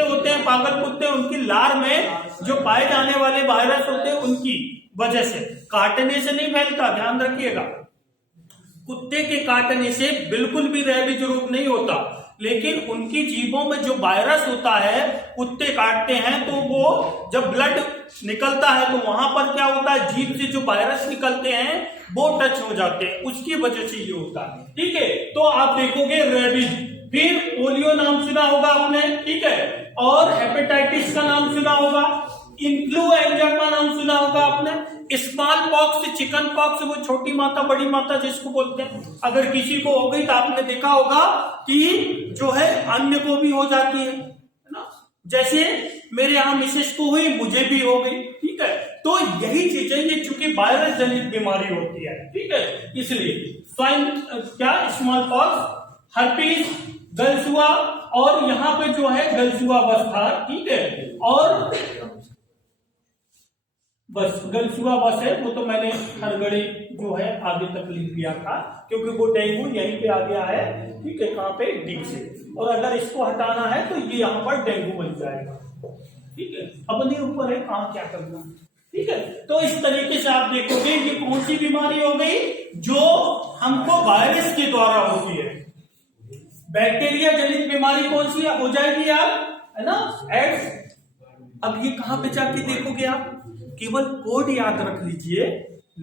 होते हैं, पागल कुत्ते, उनकी लार में जो पाए जाने वाले वायरस होते हैं उनकी वजह से, काटने से नहीं फैलता, ध्यान रखिएगा, कुत्ते के काटने से बिल्कुल भी रेबीज रोग नहीं होता, लेकिन उनकी जीभों में जो वायरस होता है, कुत्ते काटते हैं तो वो जब ब्लड निकलता है तो वहां पर क्या होता है, जीभ से जो वायरस निकलते हैं वो टच हो जाते हैं, उसकी वजह से ये होता है, ठीक है। तो आप देखोगे रेबीज, फिर पोलियो नाम सुना होगा आपने, ठीक है, और हेपेटाइटिस का नाम सुना होगा, इन्फ्लुएंजा का नाम सुना होगा आपने, स्मॉल पॉक्स, चिकन पॉक्स, वो छोटी माता बड़ी माता जिसको बोलते हैं, अगर किसी को हो गई तो आपने देखा होगा कि जो है अन्य को भी हो जाती है ना, जैसे मेरे यहाँ मिसेस को हुई, मुझे भी हो गई, ठीक है। तो यही चीजें, ये चूंकि वायरस जनित बीमारी होती है, ठीक है, इसलिए स्वाइन क्या, स्मॉल पॉक्स, हर्पीज, गलसुआ, और यहाँ पे जो है गलसुआ बस था, ठीक है, और बस गलसुआ बस है, वो तो मैंने हर घड़ी जो है आगे तक लिख दिया था, क्योंकि वो डेंगू यहीं पे आ गया है, ठीक है, कहाँ पे, डी से, और अगर इसको हटाना है तो ये यहाँ पर डेंगू बन जाएगा, ठीक है, अपने ऊपर है कहाँ क्या करना, ठीक है। तो इस तरीके से आप देखोगे ये कौन सी बीमारी हो गई जो हमको वायरस के द्वारा होती है, बैक्टीरिया जनित बीमारी कौन सी हो जाएगी यार, है ना, एड्स। अब ये कहां पे जाके देखोगे आप, केवल कोड याद रख लीजिए,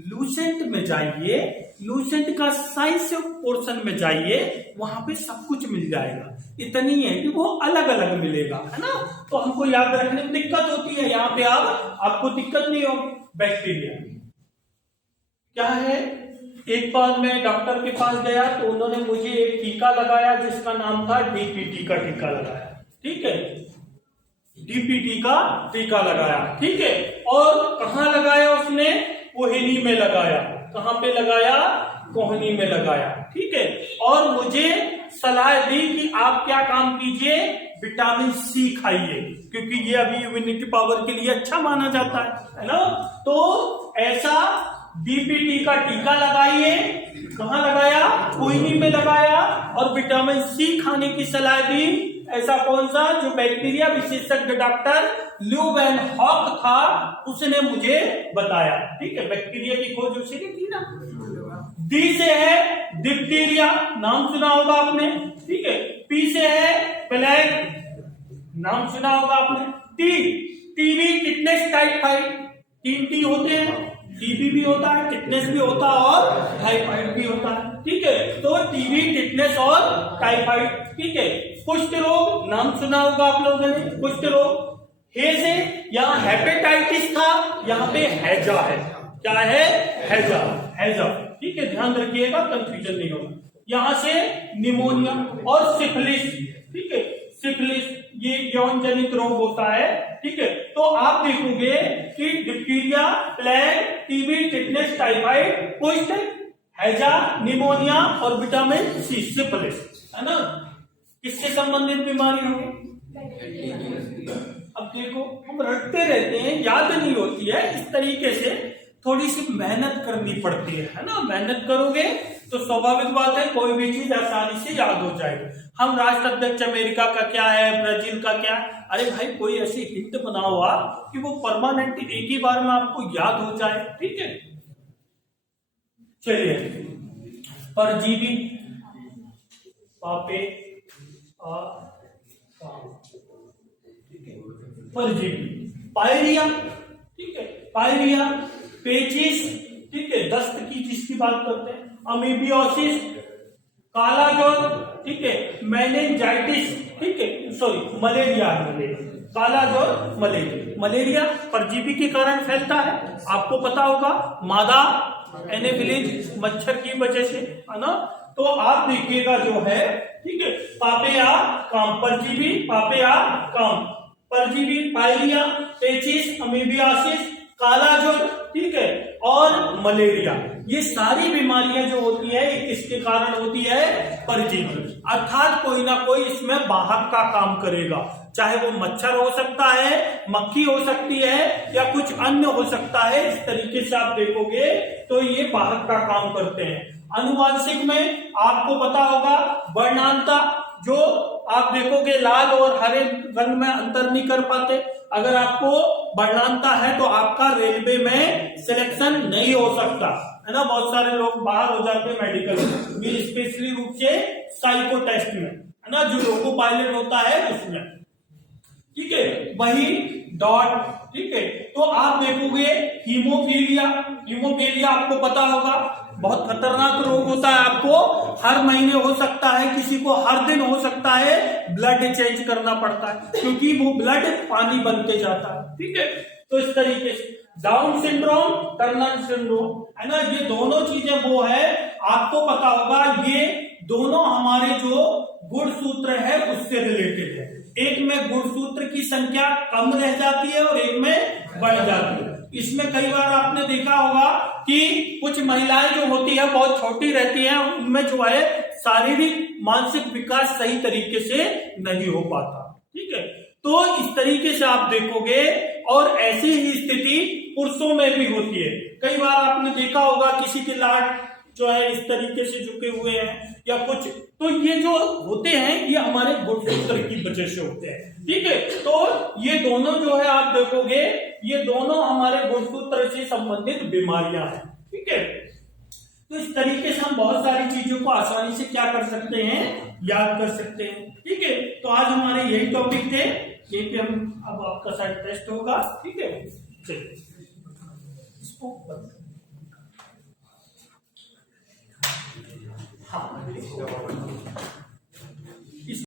लूसेंट में जाइए, लूसेंट का साइंस पोर्शन में जाइए, वहां पे सब कुछ मिल जाएगा, इतनी है कि वो अलग अलग मिलेगा, है ना। तो हमको याद रखने में दिक्कत होती है, यहाँ पे आपको दिक्कत नहीं होगी। बैक्टीरिया क्या है, एक बार मैं डॉक्टर के पास गया तो उन्होंने मुझे एक टीका लगाया जिसका नाम था डीपीटी का टीका लगाया, ठीक है, डीपीटी का टीका लगाया, ठीक है, और कहां लगाया उसने, कोहनी में लगाया, कहां पे लगाया, कोहनी में लगाया, ठीक है, और मुझे सलाह दी कि आप क्या काम कीजिए, विटामिन सी खाइए, क्योंकि ये अभी इम्यूनिटी पावर के लिए अच्छा माना जाता है ना। तो ऐसा डीपीटी का टीका लगाइए, कहां लगाया, कोहनी में लगाया, और विटामिन सी खाने की सलाह दी। ऐसा कौन सा, जो बैक्टीरिया विशेषज्ञ डॉक्टर ल्यू वैन हॉक था उसने मुझे बताया, ठीक है, बैक्टीरिया की खोज उसी ने की ना। डी से है डिप्टीरिया, नाम सुना होगा आपने, ठीक है, पी से है प्लेग, नाम सुना होगा आपने, टीबी, टिटनेस, टाइफाइड, 3 टी होते हैं, टीबी भी होता है, टिटनेस भी होता है और टाइफाइड भी होता है, ठीक है। तो टीबी, टिटनेस और टाइफाइड, ठीक है। कुष्ठ रोग, नाम सुना होगा आप लोगों ने, कुष्ठ रोग, हे से यहाँ हेपेटाइटिस था, यहाँ पे हैजा है, क्या है, हैजा, हैजा, ठीक है, ध्यान रखिएगा, कंफ्यूजन नहीं होगा। यहां से निमोनिया और सिफिलिस, ठीक है, सिफिलिस ये यौन जनित रोग होता है, ठीक है। तो आप देखोगे कि diphtheria, plague, TB, tetanus, typhoid, कुष्ठ, हैजा, निमोनिया और विटामिन सी, सिफिलिस, है ना, किससे संबंधित बीमारी होगी। अब देखो हम रटते रहते हैं, याद नहीं होती है, इस तरीके से थोड़ी सी मेहनत करनी पड़ती है ना। मेहनत करोगे तो स्वाभाविक बात है कोई भी चीज आसानी से याद हो जाएगी। हम राष्ट्राध्यक्ष अमेरिका का क्या है, ब्राजील का क्या, अरे भाई कोई ऐसी हिंट बनाओ आप कि वो परमानेंट एक ही बार में आपको याद हो जाए, ठीक है। चलिए, परजीवी, पापे, परजीवी, पायरिया, ठीक है, पायरिया, पेचिस, ठीक है, दस्त की जिसकी बात करते हैं, अमीबियोसिस, काला ज्वर, ठीक है, मेनिंजाइटिस, ठीक है, सॉरी मलेरिया, काला ज्वर, मलेरिया। मलेरिया परजीवी के कारण फैलता है, आपको पता होगा, मादा एनोफिलीज मच्छर की वजह से, है ना। तो आप देखिएगा जो है, ठीक है, पापेया काम, परजीवी पापेया काम, परजीवी पायरिया, पेचिस, अमीबियासिस, कालाजोर, ठीक है, और मलेरिया। ये सारी बीमारियां जो होती है ये किसके कारण होती है? परजीवी। अर्थात कोई ना कोई इसमें वाहक का काम करेगा, चाहे वो मच्छर हो सकता है, मक्खी हो सकती है, या कुछ अन्य हो सकता है। इस तरीके से आप देखोगे तो ये वाहक का काम करते हैं। अनुवांशिक में आपको पता होगा वर्णांता, जो आप देखोगे लाल और हरे रंग में अंतर नहीं कर पाते। अगर आपको वर्णांता है तो आपका रेलवे में सिलेक्शन नहीं हो सकता है ना। बहुत सारे लोग बाहर हो जाते हैं मेडिकल में, स्पेशली रूप से साइको टेस्ट में, है ना, जो लोको पायलट होता है उसमें, ठीक है। वही डॉट, ठीक है। तो आप देखोगे हीमोफीलिया, हीमोफीलिया आपको पता होगा बहुत खतरनाक रोग होता है। आपको हर महीने हो सकता है, किसी को हर दिन हो सकता है, ब्लड चेंज करना पड़ता है क्योंकि वो ब्लड पानी बनते जाता है, ठीक है। तो इस तरीके से डाउन सिंड्रोम, टर्नर सिंड्रोम, है ना, ये दोनों चीजें वो है, आपको पता होगा ये दोनों हमारे जो गुणसूत्र है उससे रिलेटेड है। एक में गुणसूत्र की संख्या कम रह जाती है और एक में बढ़ जाती है। इसमें कई बार आपने देखा होगा कि कुछ महिलाएं जो होती है बहुत छोटी रहती हैं, उनमें जो है शारीरिक मानसिक विकास सही तरीके से नहीं हो पाता, ठीक है। तो इस तरीके से आप देखोगे, और ऐसी ही स्थिति पुरुषों में भी होती है। कई बार आपने देखा होगा किसी के लाट जो है इस तरीके से झुके हुए हैं या कुछ, तो ये जो होते हैं ये हमारे गुणसूत्र की वजह से होते हैं, ठीक है। तो ये दोनों जो है आप देखोगे ये दोनों हमारे गुणसूत्र से संबंधित बीमारियां हैं, ठीक है। तो इस तरीके से हम बहुत सारी चीजों को आसानी से क्या कर सकते हैं, याद कर सकते हैं, ठीक है। तो आज हमारे यही टॉपिक थे, यही पे हम अब आपका साइड टेस्ट होगा, ठीक है। चलिए इसको हाँ